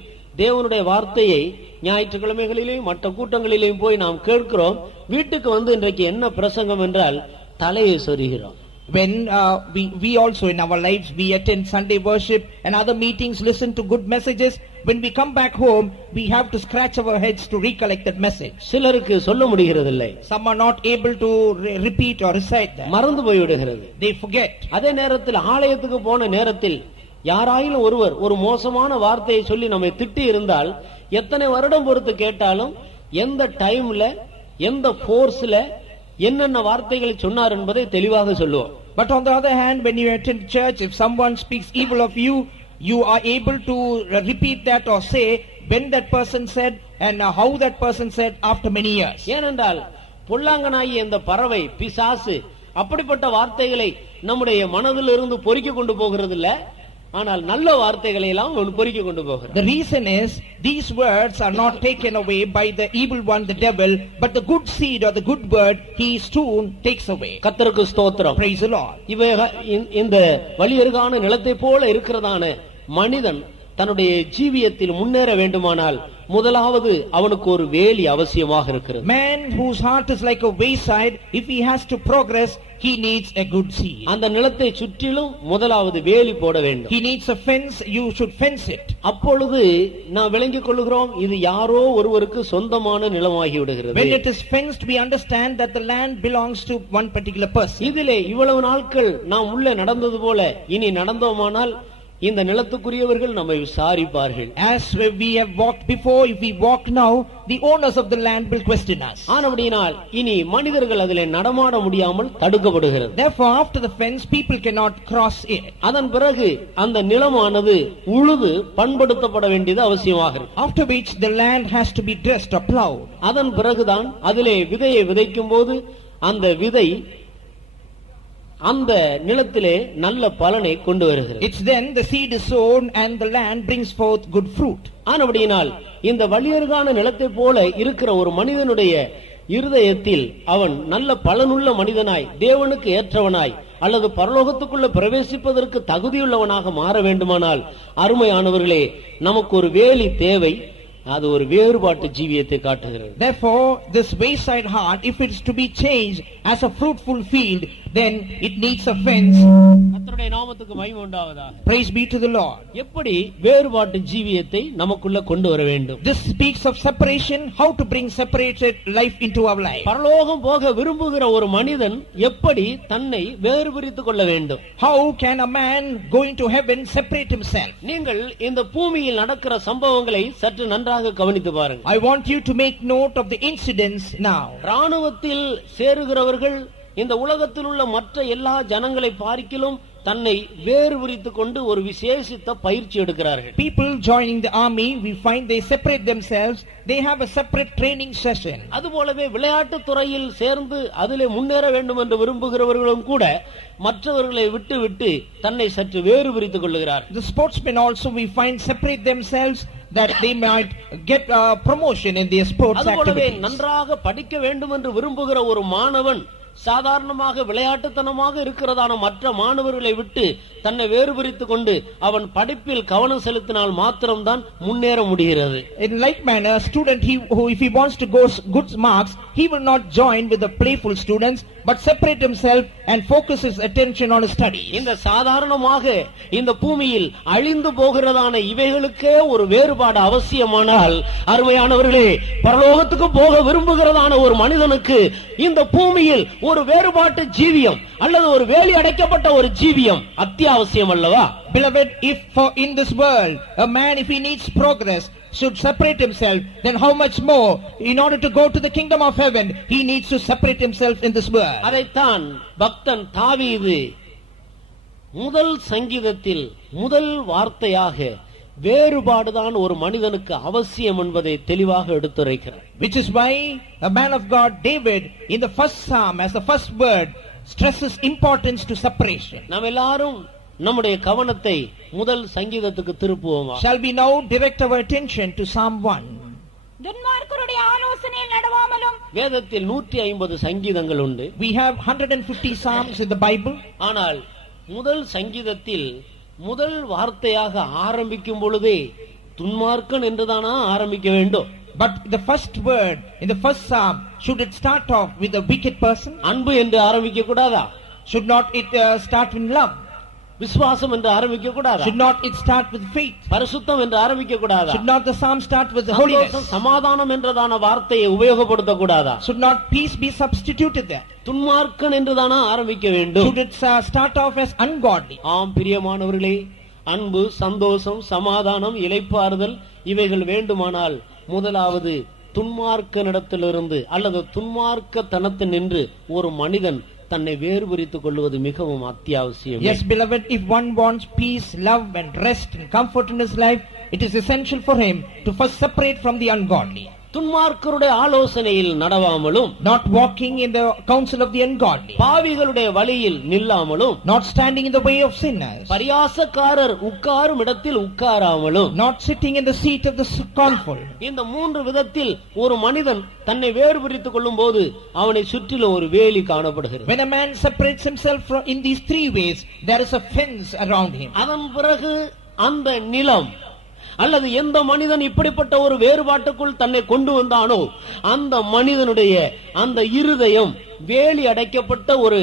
தேவனுடைய வார்த்தையை ஞாயிற்றுக்கிழமைகளிலேயும் மற்ற கூட்டங்களிலேயும் போய் நாம் கேட்கிறோம். வீட்டுக்கு வந்து இன்றைக்கு என்ன பிரசங்கம் என்றால் தலையை சொரிகிறோம். When we also in our lives, we attend Sunday worship and other meetings, listen to good messages. When we come back home, we have to scratch our heads to recollect that message. சிலருக்கு சொல்ல முடிகிறதில்லை. Some are not able to repeat or recite that. மறந்து போய் விடுகிறது. They forget. அதே நேரத்தில் ஆலயத்துக்கு போன நேரத்தில் யாராயிலும் ஒருவர் ஒரு மோசமான வார்த்தையை சொல்லி நம்மை திட்டி இருந்தால் எத்தனை வருடம் பொறுத்து கேட்டாலும் எந்த டைம்ல எந்த போர்ஸ்ல என்னென்ன வார்த்தைகளை சொன்னார் என்பதை தெளிவாக சொல்லுவோம். But on the other hand, when you attend church, if someone speaks evil of you, you are able to repeat that or say when that person said and how that person said after many years. ஏனென்றால் பொல்லாங்கனாகிய இந்த பறவை பிசாசு அப்படிப்பட்ட வார்த்தைகளை நம்முடைய மனதிலிருந்து பொறுக்கி கொண்டு போகிறது இல்ல, ஆனால் நல்ல வார்த்தைகளை எல்லாம் பொறுக்கி கொண்டு போகிறார். The reason is these words are not taken away by the evil one, the devil, but the good seed or the good word he soon takes away. கர்த்தருக்கு ஸ்தோத்திரம். Praise the Lord. இந்த வழியருகான நிலத்தை போல இருக்கிறதான மனிதன் தன்னுடைய ஜீவியத்தில் முன்னேற வேண்டுமானால் முதலாவது அவனுக்கு ஒரு வேலி அவசியமாக இருக்கிறது. Man whose heart is like a wayside, if he has to progress, he needs a good seed. அந்த நிலத்தை சுற்றிலும் முதலாவது வேலி போட வேண்டும். He needs a fence. You should fence it. அப்பொழுது நாம் விளங்கிக் கொள்கிறோம் இது யாரோ ஒருவருக்கு சொந்தமான நிலமாகி விடுகிறது. When it is fenced, we understand that the land belongs to one particular person. இதிலே இவ்வளவு நாட்கள் நாம் உள்ளே நடந்தது போல இனி நடந்தோமானால் இந்த நிலத்துக்குரியவர்கள் நம்மை விசாரிப்பார்கள். As we have walked before, if we walk now, the owners of the land will question us. ஆனபடியினால் இனி மனிதர்கள் அதிலே நடமாட முடியாமல் தடுக்கப்படுகிறது. Therefore, after the fence, people cannot cross it. அதன் பிறகு அந்த நிலமானது உழுது பண்படுத்தப்பட வேண்டியது அவசியமாக இருக்கு. After which the land has to be dressed or plowed. அதன் பிறகுதான் அதிலே விதையை விதைக்கும் போது அந்த விதை அந்த நிலத்திலே நல்ல பலனை கொண்டு வருகிறது. It's then the seed is sown and the land brings forth good fruit. ஆனபடியினால் இந்த வழியருகான நிலத்தை போல இருக்கிற ஒரு மனிதனுடைய இருதயத்தில் அவன் நல்ல பலனுள்ள மனிதனாய் தேவனுக்கு ஏற்றவனாய் அல்லது பரலோகத்துக்குள்ள பிரவேசிப்பதற்கு தகுதியுள்ளவனாக மாற வேண்டுமானால் அருமையானவர்களே நமக்கு ஒரு வேலி தேவை. அது ஒரு வேறுபாட்டு ஜீவியத்தை காட்டுகிறது. Therefore, this wayside heart, if it is to be changed as a fruitful field, then it needs a fence. கர்த்தருடைய நாமத்துக்கு மகிமை உண்டாவதாக. Praise be to the Lord. எப்படி வேறுபாட்டு ஜீவியத்தை நமக்குள்ள கொண்டு வர வேண்டும்? This speaks of separation, how to bring separated life into our life. பரலோகம் போக விரும்புகிற ஒரு மனிதன் எப்படி தன்னை வேறுபிரித்துக் கொள்ள வேண்டும்? How can a man going to heaven separate himself? நீங்கள் இந்த பூமியில் நடக்கிற சம்பவங்களை சற்று நன்றாக கவனித்து பாருங்கள். I want you to make note of the incidents now. ராணுவத்தில் சேருகிறவர்கள் இந்த உலகத்தில் உள்ள மற்ற எல்லா ஜனங்களை பார்க்கிலும் தன்னை வேறுபிரித்துக் கொண்டு ஒரு விசேஷித்த பயிற்சி எடுக்கிறார்கள். People joining the army, we find they separate themselves. They have a separate training session. அதுபோலவே விளையாட்டு துறையில் சேர்ந்து அதிலே முன்னேற வேண்டும் என்று விரும்புகிறவர்களும் கூட மற்றவர்களை விட்டு விட்டு தன்னை சற்று வேறுபிரித்துக் கொள்கிறார்கள். The sportsmen also we find separate themselves that they might get promotion in their sports அதுபோலவே activities. நன்றாக படிக்க வேண்டும் என்று விரும்புகிற ஒரு மாணவன் சாதாரணமாக விளையாட்டுத்தனமாக இருக்கிறதான மற்ற மாணவர்களை விட்டு தன்னை வேறுபிரித்துக் கொண்டு அவன் படிப்பில் கவனம் செலுத்தினால் மாத்திரம்தான் முன்னேற முடிகிறது. In like manner, a student who if he wants to go good marks, he will not join with the playful students, but separate himself and focus his attention on his studies. இந்த சாதாரணமாக இந்த பூமியில் அழிந்து போகிறதான இவைகளுக்கே ஒரு வேறுபாடு அவசியமானால், அருமையானவர்களே, பரலோகத்துக்கு போக விரும்புகிறதான ஒரு மனிதனுக்கு இந்த பூமியில் ஒரு வேறுபாட்டு ஜீவியம் அல்லது ஒரு வேலி அடைக்கப்பட்ட ஒரு ஜீவியம் அத்தியாவசியம் அல்லவா? Beloved, if for in this world a man, if he needs progress, should separate himself, then how much more in order to go to the kingdom of heaven he needs to separate himself in this world. அதைத்தான் பக்தன் தாவீது முதல் சங்கீதத்தில் முதல் வார்த்தையாக வேறுபாடுதான் ஒரு மனிதனுக்கு அவசியம் என்பதை தெளிவாக எடுத்துரைக்கிறார். Which is why a man of God David in the first psalm as the first word stresses importance to separation. நாம் எல்லாரும் நம்முடைய கவனத்தை முதல் சங்கீதத்துக்கு திருப்புவோமா? Shall we now direct our attention to Psalm 1? துன்மார்க்கருடைய ஆலோசனையில் நடவாமலும். வேதத்தில் 150 சங்கீதங்கள் உண்டு. We have 150 psalms in the Bible. ஆனால் முதல் சங்கீதத்தில் முதல் வார்த்தையாக ஆரம்பிக்கும் பொழுதே துன்மார்க்கன் என்றுதானா ஆரம்பிக்க வேண்டும்? But the first word in the first psalm, should it start off with a wicked person? அன்பு என்று ஆரம்பிக்க கூடாதா? Should not it start with love? விசுவாசம் என்று ஆரம்பிக்க கூடாதா? Should not it start with faith? பரிசுத்தம் என்று ஆரம்பிக்க கூடாதா? Should not the psalm start with holiness? சமாதானம் என்றதான வார்த்தையை உபயோகப்படுத்த கூடாதா? Should not peace be substituted there? துன்மார்க்கன் என்றுதானா ஆரம்பிக்க வேண்டும்? Should it start off as ungodly? ஆம் பிரியமானவர்களே, அன்பு, சந்தோஷம், சமாதானம், இளைப்பாறுதல் இவைகள் வேண்டுமானால் முதலாவது துன்மார்க்கனிடத்திலிருந்து அல்லது துன்மார்க்கத்தனத்தில் நின்று ஒரு மனிதன் தன்னை வேறுபிரித்துக் கொள்வது மிகவும் அத்தியாவசியம். Yes, beloved, if one wants peace, love and rest and comfort in his life, it is essential for him to first separate from the ungodly. துன்மார்க்கருடைய ஆலோசனையில் நடவாமலும், not walking in the counsel of the ungodly, பாவிகளுடைய வழியில் நில்லாமலும், not standing in the way of sinners, பரியாசக்காரர் உட்காரும் இடத்தில் உட்காராமலும், not sitting in the seat of the scornful. இந்த மூன்று விதத்தில் ஒரு மனிதன் தன்னை வேறுபிரித்துக் கொள்ளும் போது அவனை சுற்றிலும் ஒரு வேலி காணப்படுகிறது. When a man separates himself from in these three ways, there is a fence around him. அதன் பிறகு அந்த நிலம் அல்லது எந்த மனிதன் இப்படிப்பட்ட ஒரு வேறுபாட்டுக்குள் தன்னை கொண்டு வந்தானோ அந்த மனிதனுடைய அந்த இருதயம் வேலி அடைக்கப்பட்ட ஒரு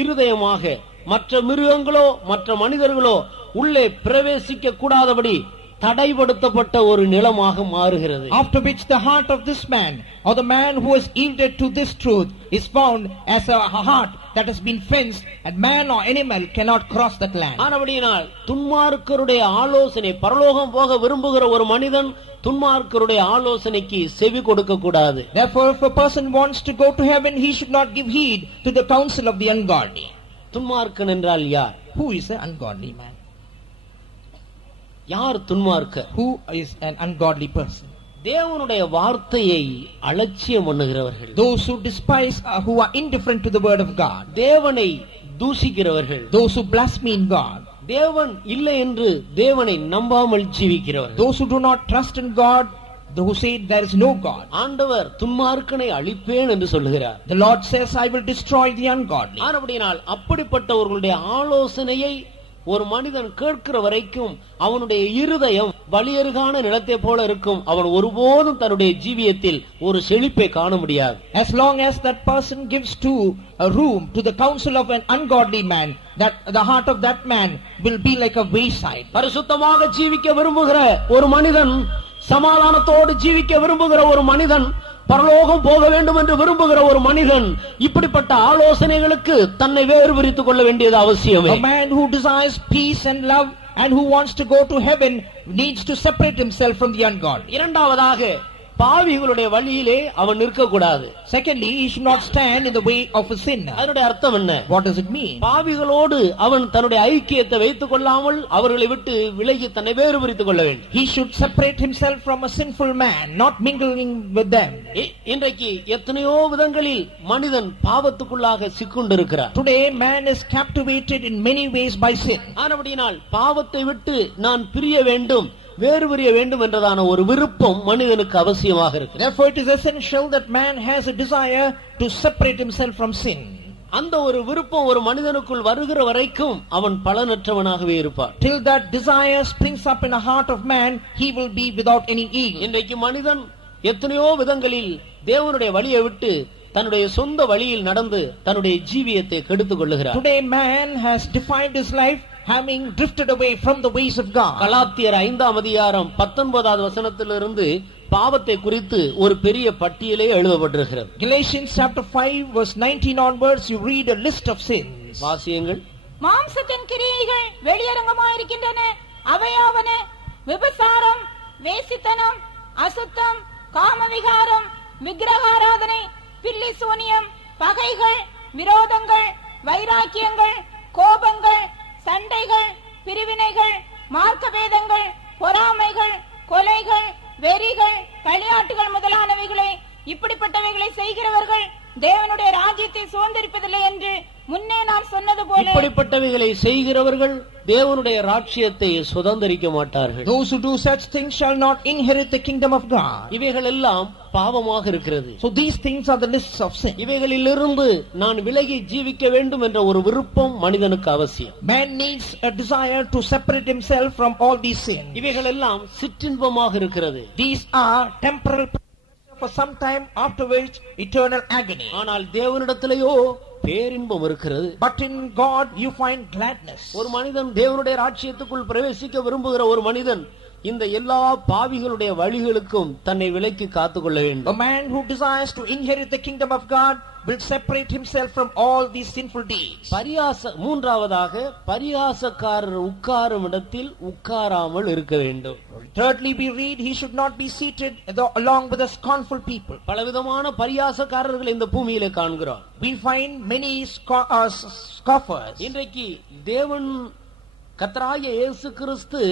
இருதயமாக மற்ற மிருகங்களோ மற்ற மனிதர்களோ உள்ளே பிரவேசிக்க கூடாதபடி தடைப்படுத்தப்பட்ட ஒரு நிலமாக மாறுகிறது. After which the heart of this man or the man who has yielded to this truth is found as a heart that has been fenced, and man or animal cannot cross that land. ஆனபடியினால் துன்மார்க்கருடைய ஆலோசனை, பரலோகம் போக விரும்புகிற ஒரு மனிதன் துன்மார்க்கருடைய ஆலோசனைக்கு செவி கொடுக்க கூடாது. Therefore, if a person wants to go to heaven, he should not give heed to the counsel of the ungodly. துன்மார்க்கன் என்றால் யார்? Who is an ungodly man? யார் துன்மார்க்கர்? Who is an ungodly person? தேவனுடைய வார்த்தையை அலட்சியம் பண்ணுகிறவர்கள், those who despise, who are indifferent to the word of God, தேவனை தூஷிக்கிறவர்கள், those who blaspheme God, தேவன் இல்லை என்று தேவனை நம்பாமல் ஜீவிக்கிறவர்கள், those who do not trust in God, who say there is no God. ஆண்டவர் துன்மார்க்கனை அழிப்பேன் என்று சொல்லுகிறார். The Lord says, I will destroy the ungodly. ஆனபடியால் அப்படிப்பட்டவர்களுடைய ஆலோசனையை ஒரு மனிதன் கேட்கிற வரைக்கும் அவனுடைய இருதயம் வலியருகான நிலத்தை போல இருக்கும். அவன் ஒருபோதும் தன்னுடைய ஜீவியத்தில் ஒரு செழிப்பை காண முடியாது. As long as that person gives to a room to the counsel of an ungodly man, that the heart of that man will be like a wayside. பரிசுத்தமாக ஜீவிக்க விரும்புகிற ஒரு மனிதன், சமாதானத்தோடு ஜீவிக்க விரும்புகிற ஒரு மனிதன், பரலோகம் போக வேண்டும் என்று விரும்புகிற ஒரு மனிதன் இப்படிப்பட்ட ஆலோசனைகளுக்கு தன்னை வேறு பிரித்துக் கொள்ள வேண்டியது அவசியமே. A man who desires peace and love and who wants to go to heaven needs to separate himself from the ungodly. இரண்டாவதாக, பாவிகளுடைய வழியிலே அவன் நிற்க கூடாது. Secondly, he should not stand in the way of a sinner. அதனுடைய அர்த்தம் என்ன? What does it mean? பாவிகளோடு அவன் தன்னுடைய ஐக்கியத்தை வைத்துக் கொள்ளாமல் அவர்களை விட்டு விலகி தன்னை வேறு பிரித்துக் கொள்ள வேண்டும். He should separate himself from a sinful man, not mingling with them. இன்றைக்கு எத்தனையோ விதங்களில் மனிதன் பாவத்துக்குள்ளாக சிக்குண்டிருக்கிறார். Today man is captivated in many ways by sin. ஆனபடியால் பாவத்தை விட்டு நான் பிரிய வேண்டும், வேறு பிரிய வேண்டும் என்றதான ஒரு விருப்பம் மனிதனுக்கு அவசியமாக இருக்கு. Therefore it is essential that man has a desire to separate himself from sin. அந்த ஒரு விருப்பம் ஒரு மனிதனுக்குள் வருகிற வரைக்கும் அவன் பலனற்றவனாகவே இருப்பான். Till that desire springs up in the heart of man, he will be without any evil. இன்றைக்கு மனிதன் எத்தனையோ விதங்களில் தேவனுடைய வழியை விட்டு தன்னுடைய சொந்த வழியில் நடந்து தன்னுடைய ஜீவியத்தை கெடுத்துக் கொள்ளுகிறார். Today man has defined his life having drifted away from the ways of God. கலாத்தியர் 5ஆம் அதிகாரம் 19வது வசனத்திலிருந்து பாவத்தை குறித்து ஒரு பெரிய பட்டியலே எழுதப்பட்டிருக்கிறது. Galatians chapter 5 verse 19 onwards, you read a list of sins. வாசியுங்கள். மாம்சத்தின் கிரியைகள் வெளியரங்கமாயிருக்கின்றன. அவையாவன: விபசாரம், வேசித்தனம், அசுத்தம், காமவிகாரம், விக்கிரகாராதனை, பில்லி சூனியம், பகைகள், விரோதங்கள், வைராக்கியங்கள், கோபங்கள், சண்டைகள், பிரிவினைகள், மார்க்கபேதங்கள், பொறாமைகள், கொலைகள், வெறிகள், களியாட்டுகள் முதலானவைகளை இப்படிப்பட்டவைகளை செய்கிறவர்கள் தேவனுடைய ராஜ்யத்தை சுதந்தரிப்பதில்லை என்று முன்னே நாம் சொன்னது போல, இப்படிப்பட்டவைகளை செய்கிறவர்கள் தேவனுடைய ராஜ்யத்தை சுதந்தரிக்க மாட்டார்கள். Those who do such things shall not inherit the kingdom of God. இவைகள் எல்லாம் பாவமாக இருக்கிறது. So these things are the lists of sin. இவைகளிலிருந்து நான் விலகி ஜீவிக்க வேண்டும் என்ற ஒரு விருப்பம் மனிதனுக்கு அவசியம். Man needs a desire to separate himself from all these sins. இவைகள் எல்லாம் சிற்றின்பமாக இருக்கிறது. These are temporal for some time, afterwards eternal agony. ஆனால் தேவனிடத்திலேயோ பேரின்பம் இருக்கிறது. But in God you find gladness. ஒரு மனிதன் தேவனுடைய ராஜ்யத்துக்குள் பிரவேசிக்க விரும்புகிற ஒரு மனிதன் இந்த எல்லா பாவிகளுடைய வழிகளுக்கும் தன்னை விலக்கி காத்துக்கொள்ள வேண்டும். A man who desires to inherit the kingdom of God will separate himself from all these sinful deeds. மூன்றாவதாக, பரியாசக்காரர் உட்காரும் இடத்தில் உட்காராமல் இருக்க வேண்டும். Thirdly, we read he should not be seated along with the scornful people. பலவிதமான பரியாசக்காரர்கள் இந்த பூமியிலே காண்கிறோம். We find many scoffers. இன்றைக்கு தேவன் கர்த்தராகிய இயேசு கிறிஸ்து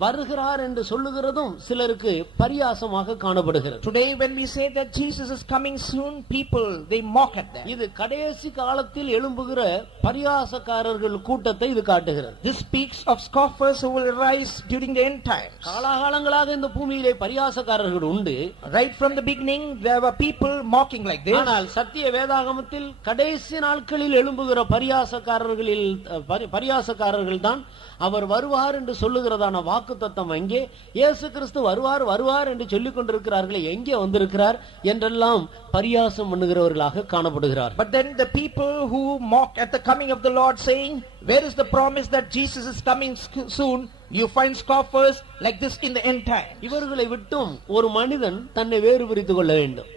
வருகிறார் என்று சொல்லுகிறதும் சிலருக்கு பரியாசமாக காணப்படுகிறது. Today when we say that Jesus is coming soon, people they mock at that. இது கடைசி காலத்தில் எழும்புகிற பரியாசக்காரர்கள் கூட்டத்தை இது காட்டுகிறது. This speaks of scoffers who will arise during the end times. காலாகாலங்களாக இந்த பூமியிலே பரியாசக்காரர்கள் உண்டு. Right from the beginning there were people mocking like this. ஆனால் சத்திய வேதாகமத்தில் கடைசி நாட்களில் எழும்புகிற பரியாசக்காரர்கள் தான் அவர் வருவார் என்று சொல்லுகிறதான வாக்குத்தத்தம் எங்கே? இயேசு கிறிஸ்து வருவார் என்று சொல்லிக் கொண்டிருக்கிறார்களே, எங்கே வந்திருக்கிறார் என்றெல்லாம் பரியாசம் பண்ணுகிறவர்களாக காணப்படுகிறார். But then the people who mock at the coming of the Lord, saying, where is the promise that Jesus is coming soon? You find scoffers like this in the end time. இவர்களை விட்டும் ஒரு மனிதன் தன்னை வேறு பிரித்துக் கொள்ள வேண்டும்.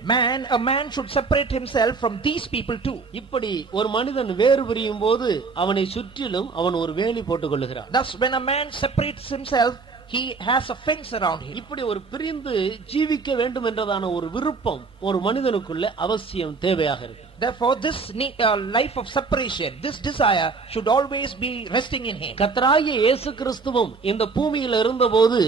A man should separate himself from these people too. இப்படி ஒரு மனிதன் வேறு பிரியும் போது அவனை சுற்றிலும் அவன் ஒரு வேலி போட்டுக் கொள்ளுகிறான். Thus when a man separates himself, he has a fence around him. இப்படி ஒரு பிரிந்து ஜீவிக்க வேண்டும் என்றதான ஒரு விருப்பம் ஒரு மனிதனுக்குள்ள அவசியம் தேவையாக இருக்கு. Therefore this life of separation, this desire should always be resting in him. கர்த்தராகிய இயேசு கிறிஸ்துவும் இந்த பூமியில் இருந்தபோது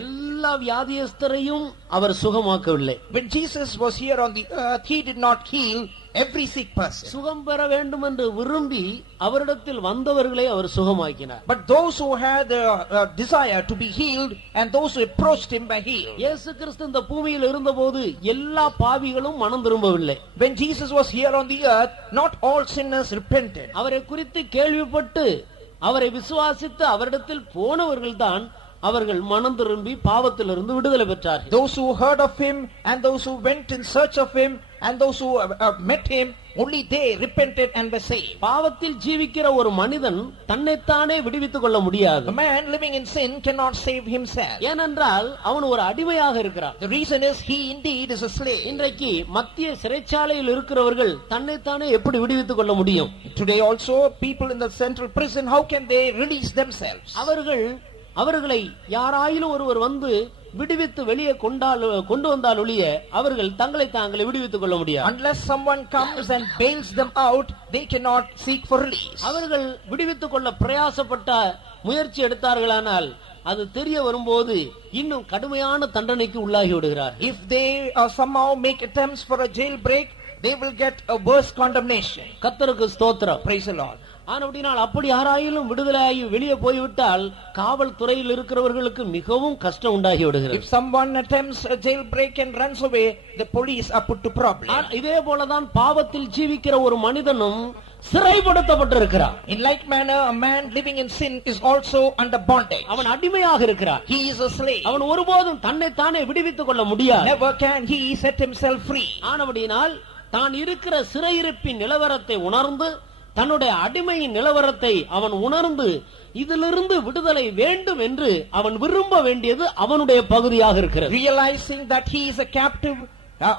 எல்லா வியாதியஸ்தரையும் அவர் சுகமாக்கவில்லை. When Jesus was here on the earth, he did not heal every sick person. சுகம் பெற வேண்டும் என்று விரும்பி அவரிடத்தில் வந்தவர்களை அவர் சுகமாக்கினார். But those who had a desire to be healed and those who approached him were healed. இயேசு கிறிஸ்து இந்த பூமியில் இருந்தபோது எல்லா பாவிகளும் மனம் திரும்பவில்லை. When Jesus was here on the earth, not all sinners repented. அவரை குறித்து கேள்விப்பட்டு அவரை விசுவாசித்து அவரிடத்தில் போனவர்கள்தான் அவர்கள் மனம் திரும்பி பாவத்திலிருந்து விடுதலை பெற்றார்கள். Those who heard of him and those who went in search of him and those who met him, only they repented and were saved. பாவத்தில் ஜீவிக்கிற ஒரு மனிதன் தன்னைத்தானே விடுவித்துக் கொள்ள முடியாது. A man living in sin cannot save himself. ஏனென்றால் அவன் ஒரு அடிமையாக இருக்கிறான். The reason is he indeed is a slave. இன்றைக்கு மத்திய சிறைச்சாலையில் இருக்கிறவர்கள் தன்னைத்தானே எப்படி விடுவித்துக் கொள்ள முடியும்? Today also people in the central prison, how can they release themselves? அவர்களை யாராயிலும் ஒருவர் வந்து விடுவித்து வெளியே கொண்டு வந்தால் ஒழிய அவர்கள் தங்களை தாங்களே விடுவித்துக் கொள்ள முடியாது. Unless someone comes and bails them out, they cannot seek for release. அவர்கள் விடுவித்துக் கொள்ள பிரயாசப்பட்ட முயற்சி எடுத்தார்களானால் அது தெரிய வரும்போது இன்னும் கடுமையான தண்டனைக்கு உள்ளாகி விடுகிறார். If they somehow make attempts for a jailbreak, they will get a worse condemnation. கர்த்தருக்கு ஸ்தோத்திரம். Praise the Lord. ஆனபடியால் அப்படி யாராயிலும் விடுதலையாகி வெளியே போய்விட்டால் காவல்துறையில் இருக்கிறவர்களுக்கு மிகவும் கஷ்டம் உண்டாகி விடுகிறது. If someone attempts a jailbreak and runs away, the police are put to problem. இதே போலதான் பாவத்தில் ஜீவிக்கிற ஒரு மனிதனும் சிறைப்படுத்தப்பட்டிருக்கிறார். In like manner, a man living in sin is also under bondage. அவன் அடிமையாக இருக்கிறார். He is a slave. அவன் ஒருபோதும் தன்னைத்தானே விடுவித்துக் கொள்ள முடியாது. Never can he set himself free. ஆனபடியால் தான் இருக்கிற சிறையிருப்பின் நிலவரத்தை உணர்ந்து தன்னுடைய அடிமையின் நிலவரத்தை அவன் உணர்ந்து இதிலிருந்து விடுதலை வேண்டும் என்று அவன் விரும்ப வேண்டியது அவனுடைய பகுதியாக இருக்கிறது. Realizing that he is a captive,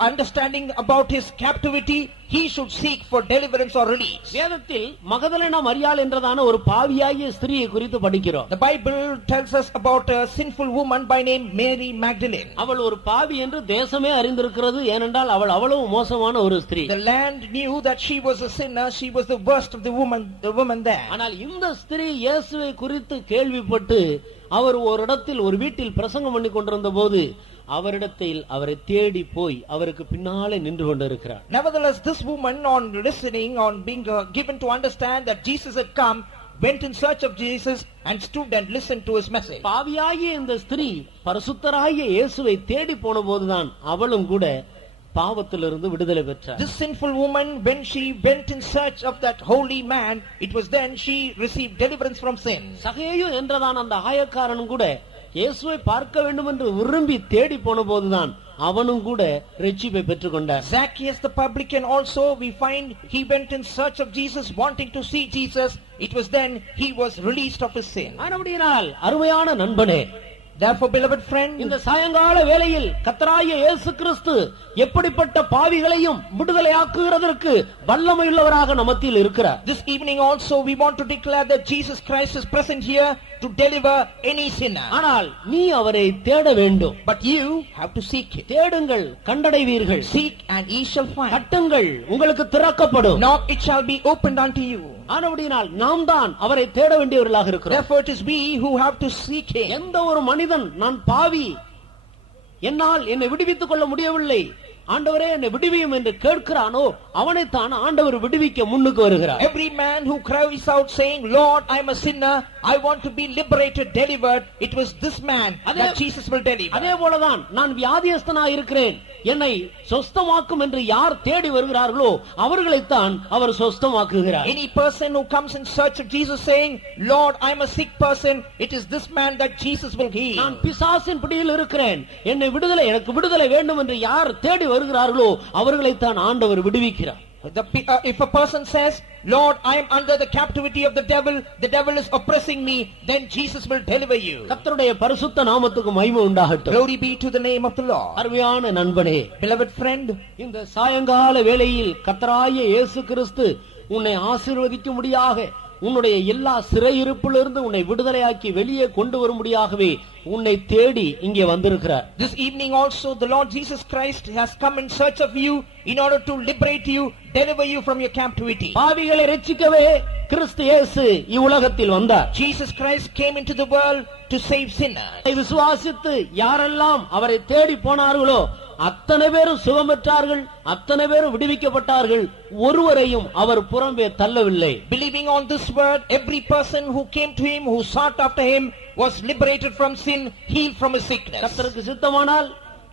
understanding about his captivity, he should seek for deliverance or release. வேதத்தில் மகதலேனா மரியாள் என்றதான ஒரு பாவியாகிய ஸ்திரியை குறித்து படிக்கிறோம். The Bible tells us about a sinful woman by name Mary Magdalene. அவள் ஒரு பாவி என்று தேசமே அறிந்திருக்கிறது. ஏனென்றால் அவள் அவ்வளவு மோசமான ஒரு ஸ்திரீ. The land knew that she was a sinner. She was the worst of the woman there. ஆனால் இந்த ஸ்திரீ இயேசுவை குறித்து கேள்விப்பட்டு அவர் ஒரு இடத்தில் ஒரு வீட்டில் பிரசங்கம் பண்ணி கொண்டிருந்த போது அவரிடத்தில் அவரை தேடி போய் அவருக்கு பின்னாலே நின்று கொண்டிருக்கிறார். Nevertheless, this woman, on listening, on being given to understand that Jesus had come, went in search of Jesus and stood and listened to his message. பாவியாகிய இந்த ஸ்திரீ பரிசுத்தராகிய இயேசுவை தேடி போன போதுதான் அவளும் கூட பாவத்திலிருந்து விடுதலை பெற்றார். This sinful woman, when she went in search of that holy man, it was then she received deliverance from sin. சகேயு என்றதான அந்த ஆயக்காரனும் கூட இயேசுவை பார்க்க வேண்டும் என்று விரும்பி தேடி போன போதுதான் அவனும் கூட ரட்சிப்பை பெற்றுக்கொண்டார். Zacchaeus the publican also, we find he went in search of Jesus, wanting to see Jesus. It was then he was released of his sin. ஆனபடியால் அருமையான நண்பனே, Therefore, beloved friend, இந்த சாயங்கால வேளையில் கர்த்தராகிய இயேசு கிறிஸ்து எப்படிப்பட்ட பாவிகளையும் விடுதலையாக்குகிறதற்கு வல்லமையுள்ளவராக நம்ம மத்தியில் இருக்கிறார். This evening also we want to declare that Jesus Christ is present here to deliver any sinner. ஆனால் நீ அவரை தேட வேண்டும். But you have to seek it. தேடுங்கள், கண்டடைவீர்கள். Seek and ye shall find. தட்டுங்கள், உங்களுக்கு திறக்கப்படும். Knock, it shall be opened unto you. ஆனபடியால் நாம் தான் அவரை தேட வேண்டியவர்களாக இருக்கிறோம். Therefore it is we who have to seek him. எந்த ஒரு மனிதன் நான் பாவி, என்னால் என்னை விடுவித்துக் கொள்ள முடியவில்லை, ஆண்டவரே என்னை விடுவியும் என்று கேட்கிறானோ அவனைத்தான் ஆண்டவர் விடுவிக்க முன்னுக்கு வருகிறார். Every man who cries out saying, Lord, I am a sinner, I want to be liberated, delivered, it was this man that Jesus will deliver. அதே போலதான் நான் வியாதியஸ்தனாய் இருக்கிறேன், என்னை சொஸ்தமாக்கும் என்று யார் தேடி வருகிறார்களோ அவர்களைத்தான் அவர் சொஸ்தமாக்குகிறார். Any person who comes in search of Jesus saying, Lord, I am a sick person, it is this man that Jesus will heal. நான் பிசாசின் பிடியில் இருக்கிறேன், எனக்கு விடுதலை வேண்டும் என்று யார் தேடி வருகிறார்களோ அவர்களைத்தான் ஆண்டவர் விடுவிக்கிறார். If a person says, Lord, I am under the captivity of the devil is oppressing me, then Jesus will deliver you. கர்த்தருடைய பரிசுத்த நாமத்துக்கு மகிமை உண்டாகட்டும். Glory be to the name of the Lord. அருமையான நண்பனே, beloved friend, இந்த சாயங்கால வேளையில் கர்த்தராகிய இயேசு கிறிஸ்து உன்னை ஆசீர்வதிக்கும்படியாக, உன்னுடைய எல்லா சிறையிருப்பிலிருந்து உன்னை விடுதலையாக்கி வெளியே கொண்டு வரும்படியாகவே உன்னை தேடி இங்கே வந்திருக்கிறார். This evening also the Lord Jesus Christ has come in search of you in order to liberate you, deliver you from your captivity. பாவிகளை ரட்சிக்கவே கிறிஸ்து இயேசு இவ்வுலகத்தில் வந்தார். Jesus Christ came into the world to save sinners. விசுவாசித்து யாரெல்லாம் அவரை தேடி போனார்களோ அத்தனை பேரும் சுகம் பெற்றார்கள், அத்தனை பேரும் விடுவிக்கப்பட்டார்கள். ஒருவரையும் அவர் புறம்பே தள்ளவில்லை. Believing on this word, every person who came to him, who sought after him, was liberated from sin, healed from his sickness. கர்த்தருக்கு சித்தமானால்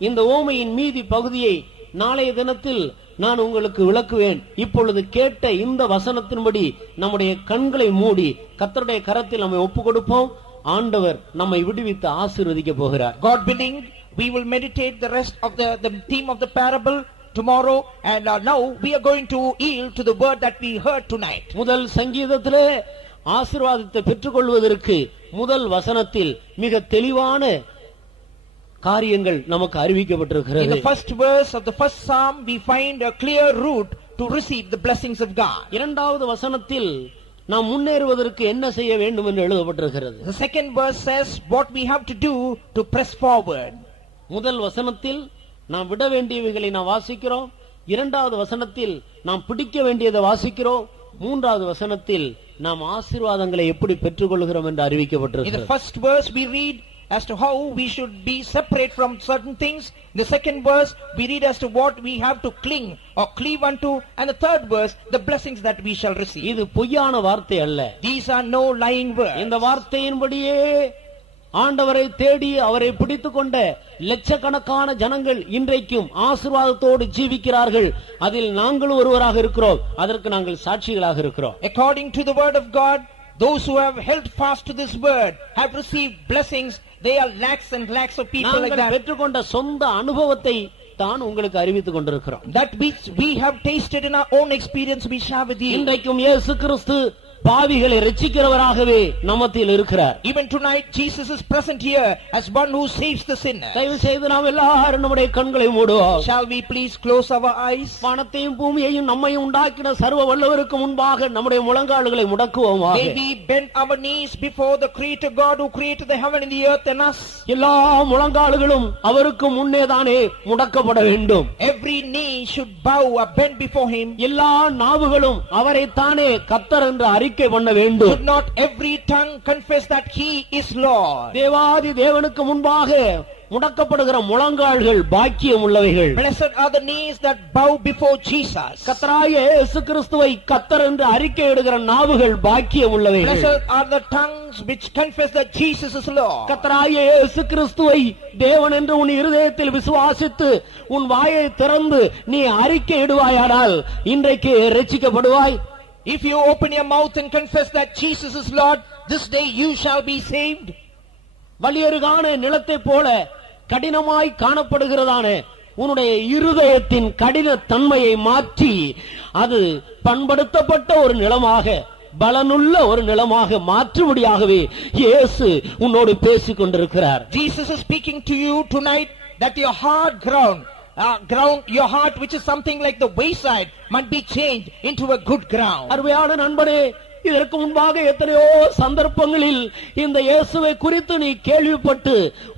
இந்த ஓமையின் மீதி பகுதியை நாளைய தினத்தில் நான் உங்களுக்கு விளக்குவேன். இப்பொழுது கேட்ட இந்த வசனத்தின்படி நம்முடைய கண்களை மூடி கர்த்தருடைய கரத்தில் நம்மை ஒப்பு கொடுப்போம். ஆண்டவர் நம்மை விடுவித்து ஆசீர்வதிக்க போகிறார். God willing, we will meditate the rest of the theme of the parable tomorrow, and now we are going to yield to the word that we heard tonight. முதல் சங்கீதத்திலே ஆசீர்வாதத்தை பெற்றுக்கொள்வதற்கு முதல் வசனத்தில் மிக தெளிவான காரியங்கள் நமக்கு அறிவிக்கப்பட்டிருக்கிறது. In the first verse of the first psalm we find a clear route to receive the blessings of God. இரண்டாவது வசனத்தில் நாம் முன்னேறுவதற்கு என்ன செய்ய வேண்டும் என்று எழுதப்பட்டிருக்கிறது. The second verse says what we have to do to press forward. முதல் வசனத்தில் நாம் விட வேண்டியவைகளை நாம் வாசிக்கிறோம். இரண்டாவது வசனத்தில் நாம் பிடிக்க வேண்டியதை வாசிக்கிறோம். மூன்றாவது வசனத்தில் நாம் ஆசீர்வாதங்களை எப்படி பெற்றுக்கொள்கிறோம் என்று In the அறிவிக்கப்பட்டிருக்கிறது. first verse we read as to how we should be separate from certain things. In the second verse we read as to what we have to cling or cleave unto, and the third verse the blessings that we shall receive. இது பொய்யான வார்த்தை அல்ல. These are no lying words. இந்த வார்த்தையின்படியே ஆண்டவரை தேடி அவரை பிடித்துக் கொண்ட லட்சக்கணக்கான ஜனங்கள் இன்றைக்கும் ஆசீர்வாதத்தோடு ஜீவிக்கிறார்கள். அதில் நாங்களும் ஒருவராக இருக்கிறோம். அதற்கு நாங்கள் சாட்சிகளாக இருக்கிறோம். According to the word of God, those who have held fast to this word have received blessings. They are lakhs and lakhs of people like நாங்கள் that. பெற்றுக்கொண்ட சொந்த அனுபவத்தை தான் உங்களுக்கு அறிவித்துக் கொண்டிருக்கிறோம். That which we have tasted in our own experience we share with you. இன்றைக்கும் இயேசு கிறிஸ்து பாவிகளை ரட்சிக்கிறவராகவே நம்மத்தில் இருக்கிறார். Even tonight Jesus is present here as one who saves the sinner. தயவு செய்து நாம் எல்லாரும் நம்முடைய கண்களை மூடுவோம். Shall we please close our eyes? வானத்தையும் பூமியையும் நம்மையும் உண்டாக்கின சர்வ வல்லவருக்கு முன்பாக நம்முடைய முழங்கால்களை முடக்குவோமாக. May we bend our knees before the creator God who created the heaven and the earth and us. எல்லா முழங்கால்களும் அவருக்கு முன்னேதானே முடக்கப்பட வேண்டும். Every knee should bow or bend before him. எல்லா நாவுகளும் அவரை தானே கர்த்தர் என்று அறிக்கை பண்ண வேண்டும். Should not every tongue confess that he is Lord? தேவாதி தேவனுக்கு முன்பாக முடக்கப்படுகிற முழங்கால்கள் பாக்கியம் உள்ளவைகள். Blessed are the knees that bow before Jesus. கர்த்தராகிய இயேசு கிறிஸ்துவை கர்த்தர் என்று அறிக்கையிடுகிற நாவுகள் பாக்கியம் உள்ளவைகள். Blessed are the tongues which confess that Jesus is Lord. கர்த்தராகிய இயேசு கிறிஸ்துவை தேவன் என்று உன் இருதயத்தில் விசுவாசித்து உன் வாயை திறந்து நீ அறிக்கையிடுவாயானால் இன்றைக்கு ரட்சிக்கப்படுவாய். If you open your mouth and confess that Jesus is Lord, this day you shall be saved. வலியருகான நிலத்தை போல கடினமாய் காணப்படுகிறதான உன்னுடைய இருதயத்தின் கடின தன்மையை மாற்றி அது பண்படுத்தப்பட்ட ஒரு நிலமாக பலனுள்ள ஒரு நிலமாக மாற்றும்படியாகவே இயேசு உன்னோடு பேசிக் கொண்டிருக்கிறார். Jesus is speaking to you tonight that your hard ground, your heart which is something like the wayside, might be changed into a good ground. அருமையான நண்பனே, இதற்கு முன்பாக எத்தனையோ சந்தர்ப்பங்களில் இந்த இயேசுவை குறித்து நீ கேள்விப்பட்டு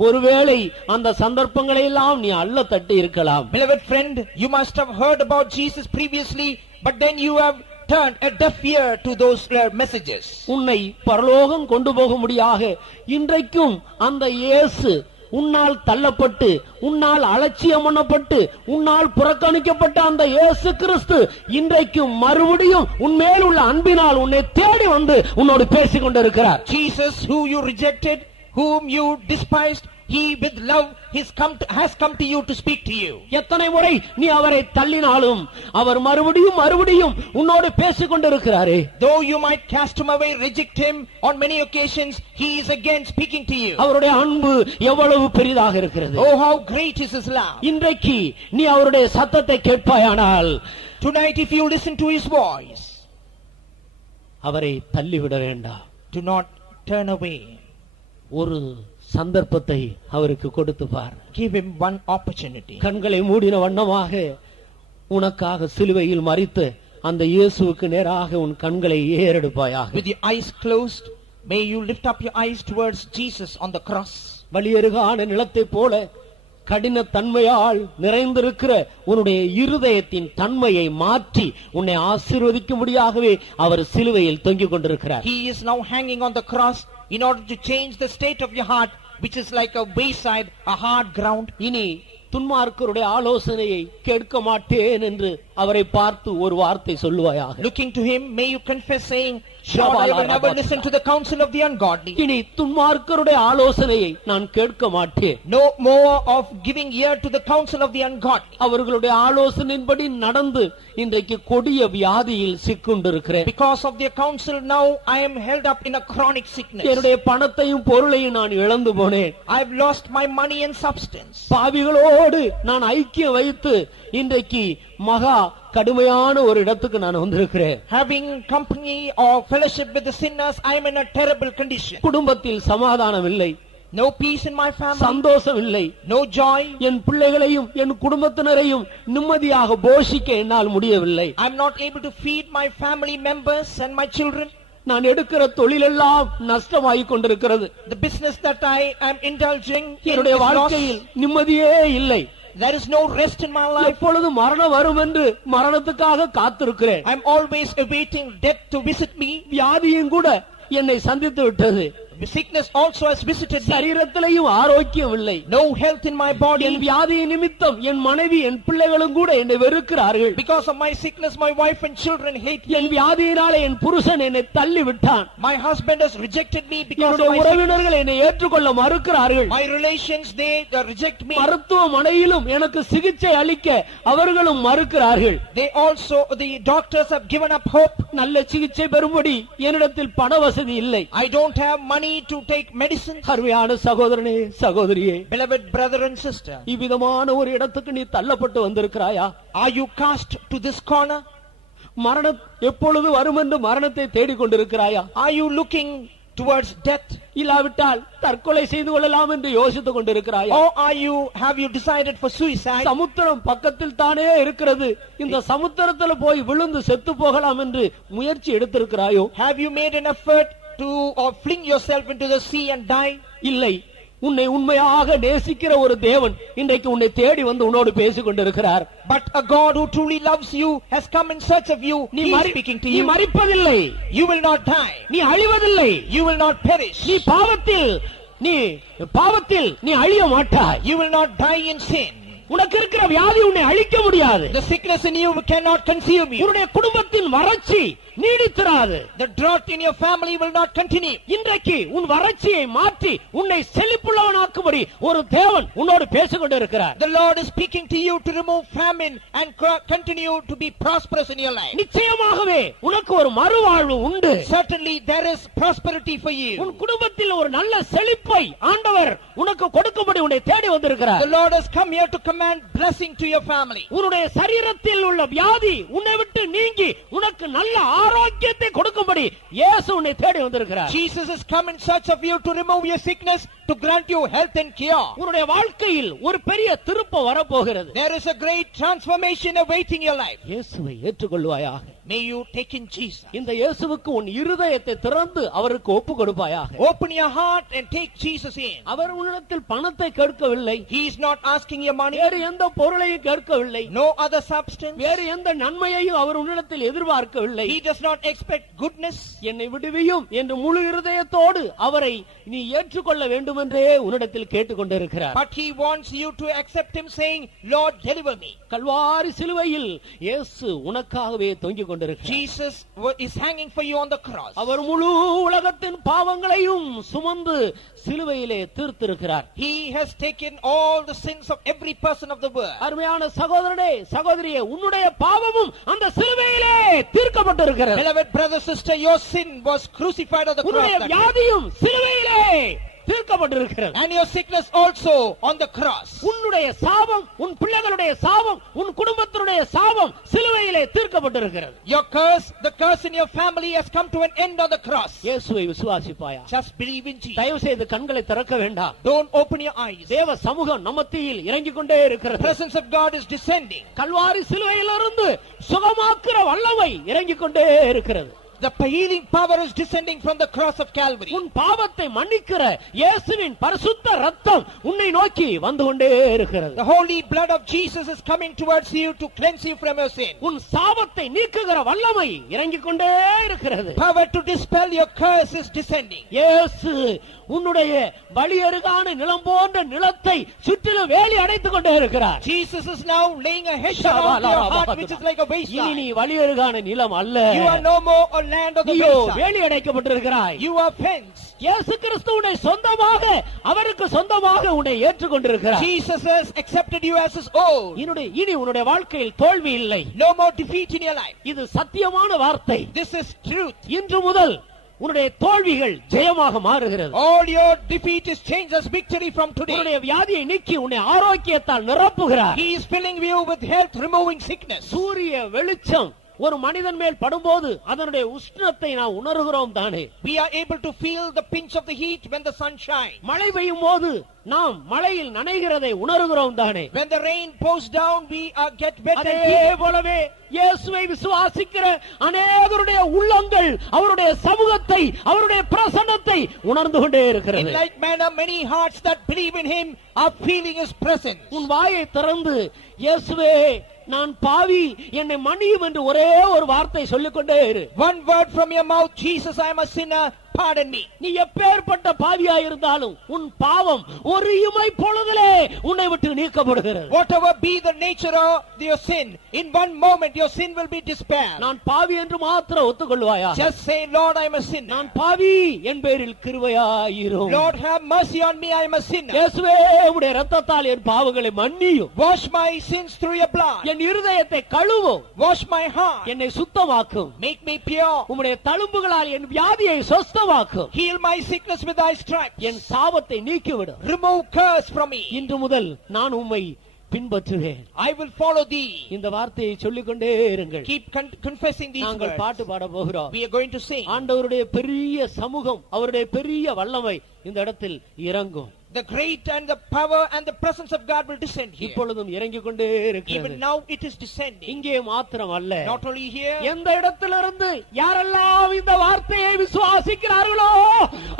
ஒருவேளை அந்த சந்தர்ப்பங்களை எல்லாம் நீ அள்ள தட்டி இருக்கலாம். Beloved friend, you must have heard about Jesus previously, but then you have turned a deaf ear to those messages. உன்னை பரலோகம் கொண்டு போகும்படியாக இன்றைக்கும் அந்த இயேசு உன்னால் தள்ளப்பட்டு உன்னால் அலட்சியம் பண்ணப்பட்டு உன்னால் புறக்கணிக்கப்பட்ட அந்த இயேசு கிறிஸ்து இன்றைக்கும் மறுபடியும் உன்மேல் உள்ள அன்பினால் உன்னை தேடி வந்து உன்னோடு பேசிக் கொண்டிருக்கிறார். Jesus who you rejected, whom you despised, he with love has come to you to speak to you. எத்தனை முறை நீ அவரை தள்ளினாலும் அவர் மறுபடியும் உன்னோடு பேசிக் கொண்டிருக்கிறாரே. Though you might cast him away, reject him on many occasions, he is again speaking to you. அவருடைய அன்பு எவ்வளவு பெரிதாக இருக்கிறது. Oh, how great is his love. இன்றைக்கு நீ அவருடைய சத்தத்தை கேட்பாயானால், tonight if you listen to his voice, அவரை தள்ளிவிட வேண்டாம். do not turn away. ஒரு சந்தர்ப்பத்தை அவருக்கு கொடுத்து பார். Give him one opportunity. கண்களை மூடின வண்ணமாக உனக்காக சிலுவையில் மரித்து அந்த இயேசுவுக்கு நேராக உன் கண்களை ஏறெடுப்பாயாக. With your eyes closed, may you lift up your eyes towards Jesus on the cross. வலியருகான நிலத்தை போல கடின தன்மையால் நிறைந்திருக்கிற உன்னுடைய இருதயத்தின் தன்மையை மாற்றி உன்னை ஆசீர்வதிக்கும்படியாகவே அவர் சிலுவையில் தொங்கிக் கொண்டிருக்கிறார். He is now hanging on the cross in order to change the state of your heart, which is like a wayside, a hard ground. இனி துன்மார்க்கருடைய ஆலோசனையை கேட்க மாட்டேன் என்று அவரை பார்த்து ஒரு வார்த்தை சொல்லுவாயாக. Looking to him, may you confess saying, Lord, I will never listen to the counsel of the ungodly. இனி துன்மார்க்கருடைய ஆலோசனையை நான் கேட்க மாட்டேன். No more of giving ear to the counsel of the ungodly. அவர்களுடைய ஆலோசனையின்படி நடந்து இன்றைக்கு கொடிய வியாதியில் சிக்குண்டிருக்கிறேன். Because of their counsel now I am held up in a chronic sickness. என்னுடைய பணத்தையும் பொருளையும் நான் இழந்து போனேன். I have lost my money and substance. பாவிகளோடு நான் ஐக்கியம் வைத்து இன்றைக்கு மகா கடுமையான ஒரு இடத்துக்கு நான் வந்திருக்கிறேன். Having company or fellowship with the sinners, I am in a terrible condition. குடும்பத்தில் சமாதானம் இல்லை. No peace in my family. சந்தோஷம் இல்லை. No joy. என் பிள்ளைகளையும் என் குடும்பத்தினரையும் நிம்மதியாக போஷிக்க என்னால் முடியவில்லை. I am not able to feed my family members and my children. நான் எடுக்கிற தொழிலெல்லாம் நஷ்டமாகிக் கொண்டிருக்கிறது. The business that I am indulging in என்னுடைய is வாழ்க்கையில் lost. நிம்மதியே இல்லை. There is no rest in my life. எப்பொழுது மரணம் வரும் என்று மரணத்துக்காக காத்திருக்கிறேன். I am always awaiting death to visit me. வியாதியும் கூட என்னை சந்தித்து விட்டது. Sickness also has visited me. சரீரத்திலேயும் ஆரோக்கியம் இல்லை. No health in my body. என் வியாதியின் நிமித்தம் என் மனைவி என் பிள்ளைகளும் கூட என்னை வெறுக்கிறார்கள். Because of my sickness, my wife and children hate me. என் வியாதியினாலே என் புருஷன் என்னை தள்ளி விட்டான். My husband has rejected me because of என்னுடைய my sickness. உறவினர்கள் என்னை ஏற்றுக்கொள்ள மறுக்கிறார்கள். My relations, they reject me. மருத்துவமனையிலும் எனக்கு சிகிச்சை அளிக்க அவர்களும் மறுக்கிறார்கள். They also, the doctors have given up hope. நல்ல சிகிச்சை பெறும்படி என்னிடத்தில் பண வசதி இல்லை. I don't have money to take medicine. அருமையான சகோதரனே சகோதரியே, Beloved brother and sister, இவ்விதமான ஒரு இடத்துக்கு நீ தள்ளப்பட்டு வந்திருக்கிறாயா? are you cast to this corner? மரணம் எப்பொழுது வரும் என்று மரணத்தை தேடிக் கொண்டிருக்கிறாயா? Are you looking towards death? இல்லாவிட்டால் தற்கொலை செய்து கொள்ளலாம் என்று யோசித்துக் கொண்டிருக்கிறாயா? Or have you decided for suicide? சமுத்திரம் பக்கத்தில் தானே இருக்கிறது, இந்த சமுத்திரத்தில் போய் விழுந்து செத்து போகலாம் என்று முயற்சி எடுத்திருக்கிறாயோ? Have you made an effort to or fling yourself into the sea and die? இல்லை. உன்னை உண்மையாக நேசிக்கிற ஒரு தேவன் இன்றைக்கு உன்னை தேடி வந்து உன்னோடு பேசிக் கொண்டிருக்கிறார். But a God who truly loves you has come in search of you. He is speaking to நீ you. மரிப்பதில்லை. You will not die. நீ அழிவதில்லை. You will not perish. நீ பாவத்தில் நீ அழிய மாட்டாய். You will not die in sin. உனக்கு இருக்கிற வியாதி உன்னை அழிக்க முடியாது. The sickness in you cannot consume you. உன்னுடைய குடும்பத்தின் வறட்சி நீடித்திராது. The drought in your family will not continue. இன்றைக்கு உன் வறட்சியை மாற்றி உன்னை செழிப்புள்ளவனாக்கும்படி ஒரு தேவன் உன்னோடு பேசிக் கொண்டிருக்கிறார். The Lord is speaking to you to remove famine and continue to be prosperous in your life. நிச்சயமாகவே உனக்கு ஒரு மறுவாழ்வு உண்டு. Certainly there is prosperity for you. உன் குடும்பத்தில் ஒரு நல்ல செழிப்பை ஆண்டவர் உனக்கு கொடுக்கும்படி உன்னை தேடி வந்திருக்கிறார். The Lord has come here to command blessing to your family. உன்னுடைய சரீரத்தில் உள்ள வியாதி உன்னை விட்டு நீங்கி உனக்கு நல்ல ஆரோக்கியத்தை கொடுக்கும்படி இயேசு உன்னை தேடி வந்திருக்கிறார். Jesus has come in search of you to remove your sickness, to grant you health and cure. உன்னுடைய வாழ்க்கையில் ஒரு பெரிய திருப்பம் வரப்போகிறது. There is a great transformation awaiting your life. இயேசுவை ஏற்றுக்கொள்வாயாக. May you take in Jesus. இந்த இயேசுவுக்கு உன் இருதயத்தை திறந்து அவருக்கு ஒப்பு கொடுப்பாயாக. Open your heart and take Jesus in. அவர் உன்னிடத்தில் பணத்தை கேட்கவில்லை. He is not asking your money. வேறு எந்த பொருளையும் கேட்கவில்லை. No other substance. வேறு எந்த நன்மையையும் அவர் உன்னிடத்தில் எதிர்பார்க்கவில்லை. He does not expect goodness. என்னை விடுவியும் என்று முழு இருதயத்தோடு அவரை நீ ஏற்றுக்கொள்ள வேண்டும் என்றே உன்னிடத்தில் கேட்டுக்கொண்டிருக்கிறார். But he wants you to accept him, saying, Lord, deliver me. Kalvari சிலுவையில் இயேசு உனக்காகவே தொங்கிக் கொண்டிருக்கிறார். Jesus is hanging for you on the cross. அவர் முழு உலகத்தின் பாவங்களையும் சுமந்து சிலுவையிலே தீர்த்திருக்கிறார். He has taken all the sins of every person of the world. அருமையான சகோதரனே சகோதரியே, உன்னுடைய பாவமும் அந்த சிலுவையிலே தீர்க்கப்பட்டிருக்கிறது. Beloved brother, sister, your sin was crucified on the cross. உன்னுடைய வியாதியும் சிலுவையிலே தீர்க்கப்பட்டிருக்கிறது. And your sickness also on the cross. உன்னுடைய சாபம், உன் பிள்ளைகளுடைய சாபம், உன் குடும்பத்தினுடைய சாபம் சிலுவையிலே தீர்க்கப்பட்டிருக்கிறது. Your curse, the curse in your family has come to an end on the cross. இயேசுவை விசுவாசிப்பாயா? Just believe in Jesus. தயவு செய்து கண்களை திறக்க வேண்டாம். Don't open your eyes. தேவ சமூகம் நம்மத்தியில் இறங்கிக் கொண்டே இருக்கிறது. The presence of God is descending. Kalvari சிலுவையிலிருந்து சுகமாக்குற வல்லமை இறங்கிக் கொண்டே இருக்கிறது. The healing power is descending from the cross of Calvary. உன் பாவத்தை மன்னிக்கிற இயேசுவின் பரிசுத்த இரத்தம் உன்னை நோக்கி வந்து கொண்டே இருக்கிறது. The holy blood of Jesus is coming towards you to cleanse you from your sin. உன் சாபத்தை நீக்குகிற வல்லமை இறங்கிக் கொண்டே இருக்கிறது. Power to dispel your curse is descending. இயேசு உன்னுடைய வழியருகான நிலம் போன்ற நிலத்தை சுற்றிலும் வேலி அடைத்துக் கொண்டே இருக்கிறார். Jesus is now laying a hedge around your heart, which is like a wasteland. இனி நீ வழியருகான நிலம் அல்ல. You are no more a land of the wasteland. வேலி அடைக்கப்பட்டிருக்கிறாய். You are fenced. இயேசு கிறிஸ்து உன்னை சொந்தமாக, அவருக்கு சொந்தமாக உன்னை ஏற்றுக்கொண்டிருக்கிறார். Jesus has accepted you as his own. இனி உன்னுடைய வாழ்க்கையில் தோல்வி இல்லை. No more defeat in your life. இது சத்தியமான வார்த்தை. This is truth. இன்று முதல் உன்னுடைய தோல்விகள் ஜெயமாக மாறுகிறது. All your defeat is changed as victory from today. உன்னுடைய வியாதியை நீக்கி உன்னை ஆரோக்கியத்தால் நிரப்புகிறார். He is filling you with health, removing sickness. சூரிய வெளிச்சம் ஒரு மனிதன் மேல் படும்போது அதனுடைய உஷ்ணத்தை நாம் உணர்கிறோம் தானே. We are able to feel the pinch of the heat when the sun shines. மழை பெய்யும் போது நாம் மழையில் நனைகிறதை உணர்கிறோம் தானே. When the rain pours down, we get wet and அதே போலவே இயேசுவை விசுவாசிக்கிற அநேகருடைய உள்ளங்கள் அவருடைய சமூகத்தை, அவருடைய பிரசன்னத்தை உணர்ந்து கொண்டே இருக்கிறது. In like manner, many hearts that believe in him are feeling his presence. உன் வாயை திறந்து இயேசுவே நான் பாவி, என்னை மன்னியும் என்று ஒரே ஒரு வார்த்தை சொல்லிக்கொண்டே இரு. One word from your mouth, Jesus, I am a sinner, pardon me. நீ எப்பேற்பட்ட பாவியா இருந்தாலும் உன் பாவம் ஒரு இமை பொழுதிலே உன்னை விட்டு நீக்கப்படுகிறது. Whatever be the nature of your sin, in one moment your sin will be dispelled. நான் பாவி என்று மாத்திரம் ஒத்துக்கொள்வாயா? Just say, Lord, I am a sinner. நான் பாவி, என் பேரில் கிருபையாயிரும். Lord, have mercy on me, I am a sinner. இயேசுவே உம்முடைய இரத்தத்தால் என் பாவங்களை மன்னியும். Wash my sins through your blood. என் இருதயத்தை கழுவும். Wash my heart. என்னை சுத்தமாக்கும். Make me pure. உம்முடைய தழும்புகளால் என் வியாதியை சொஸ்தமாக்கும். Heal my sickness with thy stripes. என் சாபத்தை நீக்கிவிடும். Remove curse from me. இன்று முதல் நான் உம்மை பின்பற்றுவேன். I will follow thee. இந்த வார்த்தையை சொல்லிக்கொண்டே இருங்கள். Keep confessing these நாங்கள் words. பாட்டு பாட போகிறோம். We are going to sing. ஆண்டவருடைய பெரிய சமூகம், அவருடைய பெரிய வல்லமை இந்த இடத்தில் இறங்கும். The great and the power and the presence of God will descend here. இப்பொழுதும் இறங்கிக் கொண்டே இருக்கிறது. Even now it is descending. இங்கே மாத்திரம் அல்ல, Not only here. எந்த இடத்திலிருந்து யாரெல்லாம் இந்த வார்த்தையை விசுவாசிக்கிறார்களோ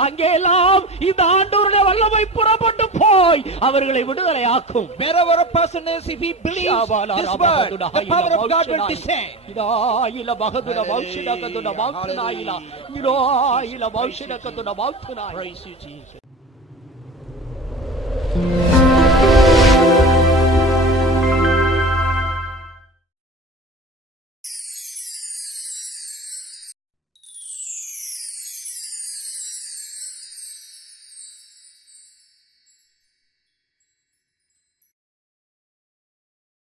அங்கே எல்லாம் இந்த ஆண்டவருடைய வல்லமை புறப்பட்டு போய் அவர்களை விடுதலை ஆக்கும். Wherever a person is, if he believes this word, the power of God will descend. இதாயில பகதுன பௌஷிடகதுன பௌத்னாயில இதாயில பௌஷிடகதுன பௌத்னாயில. Praise you, Jesus.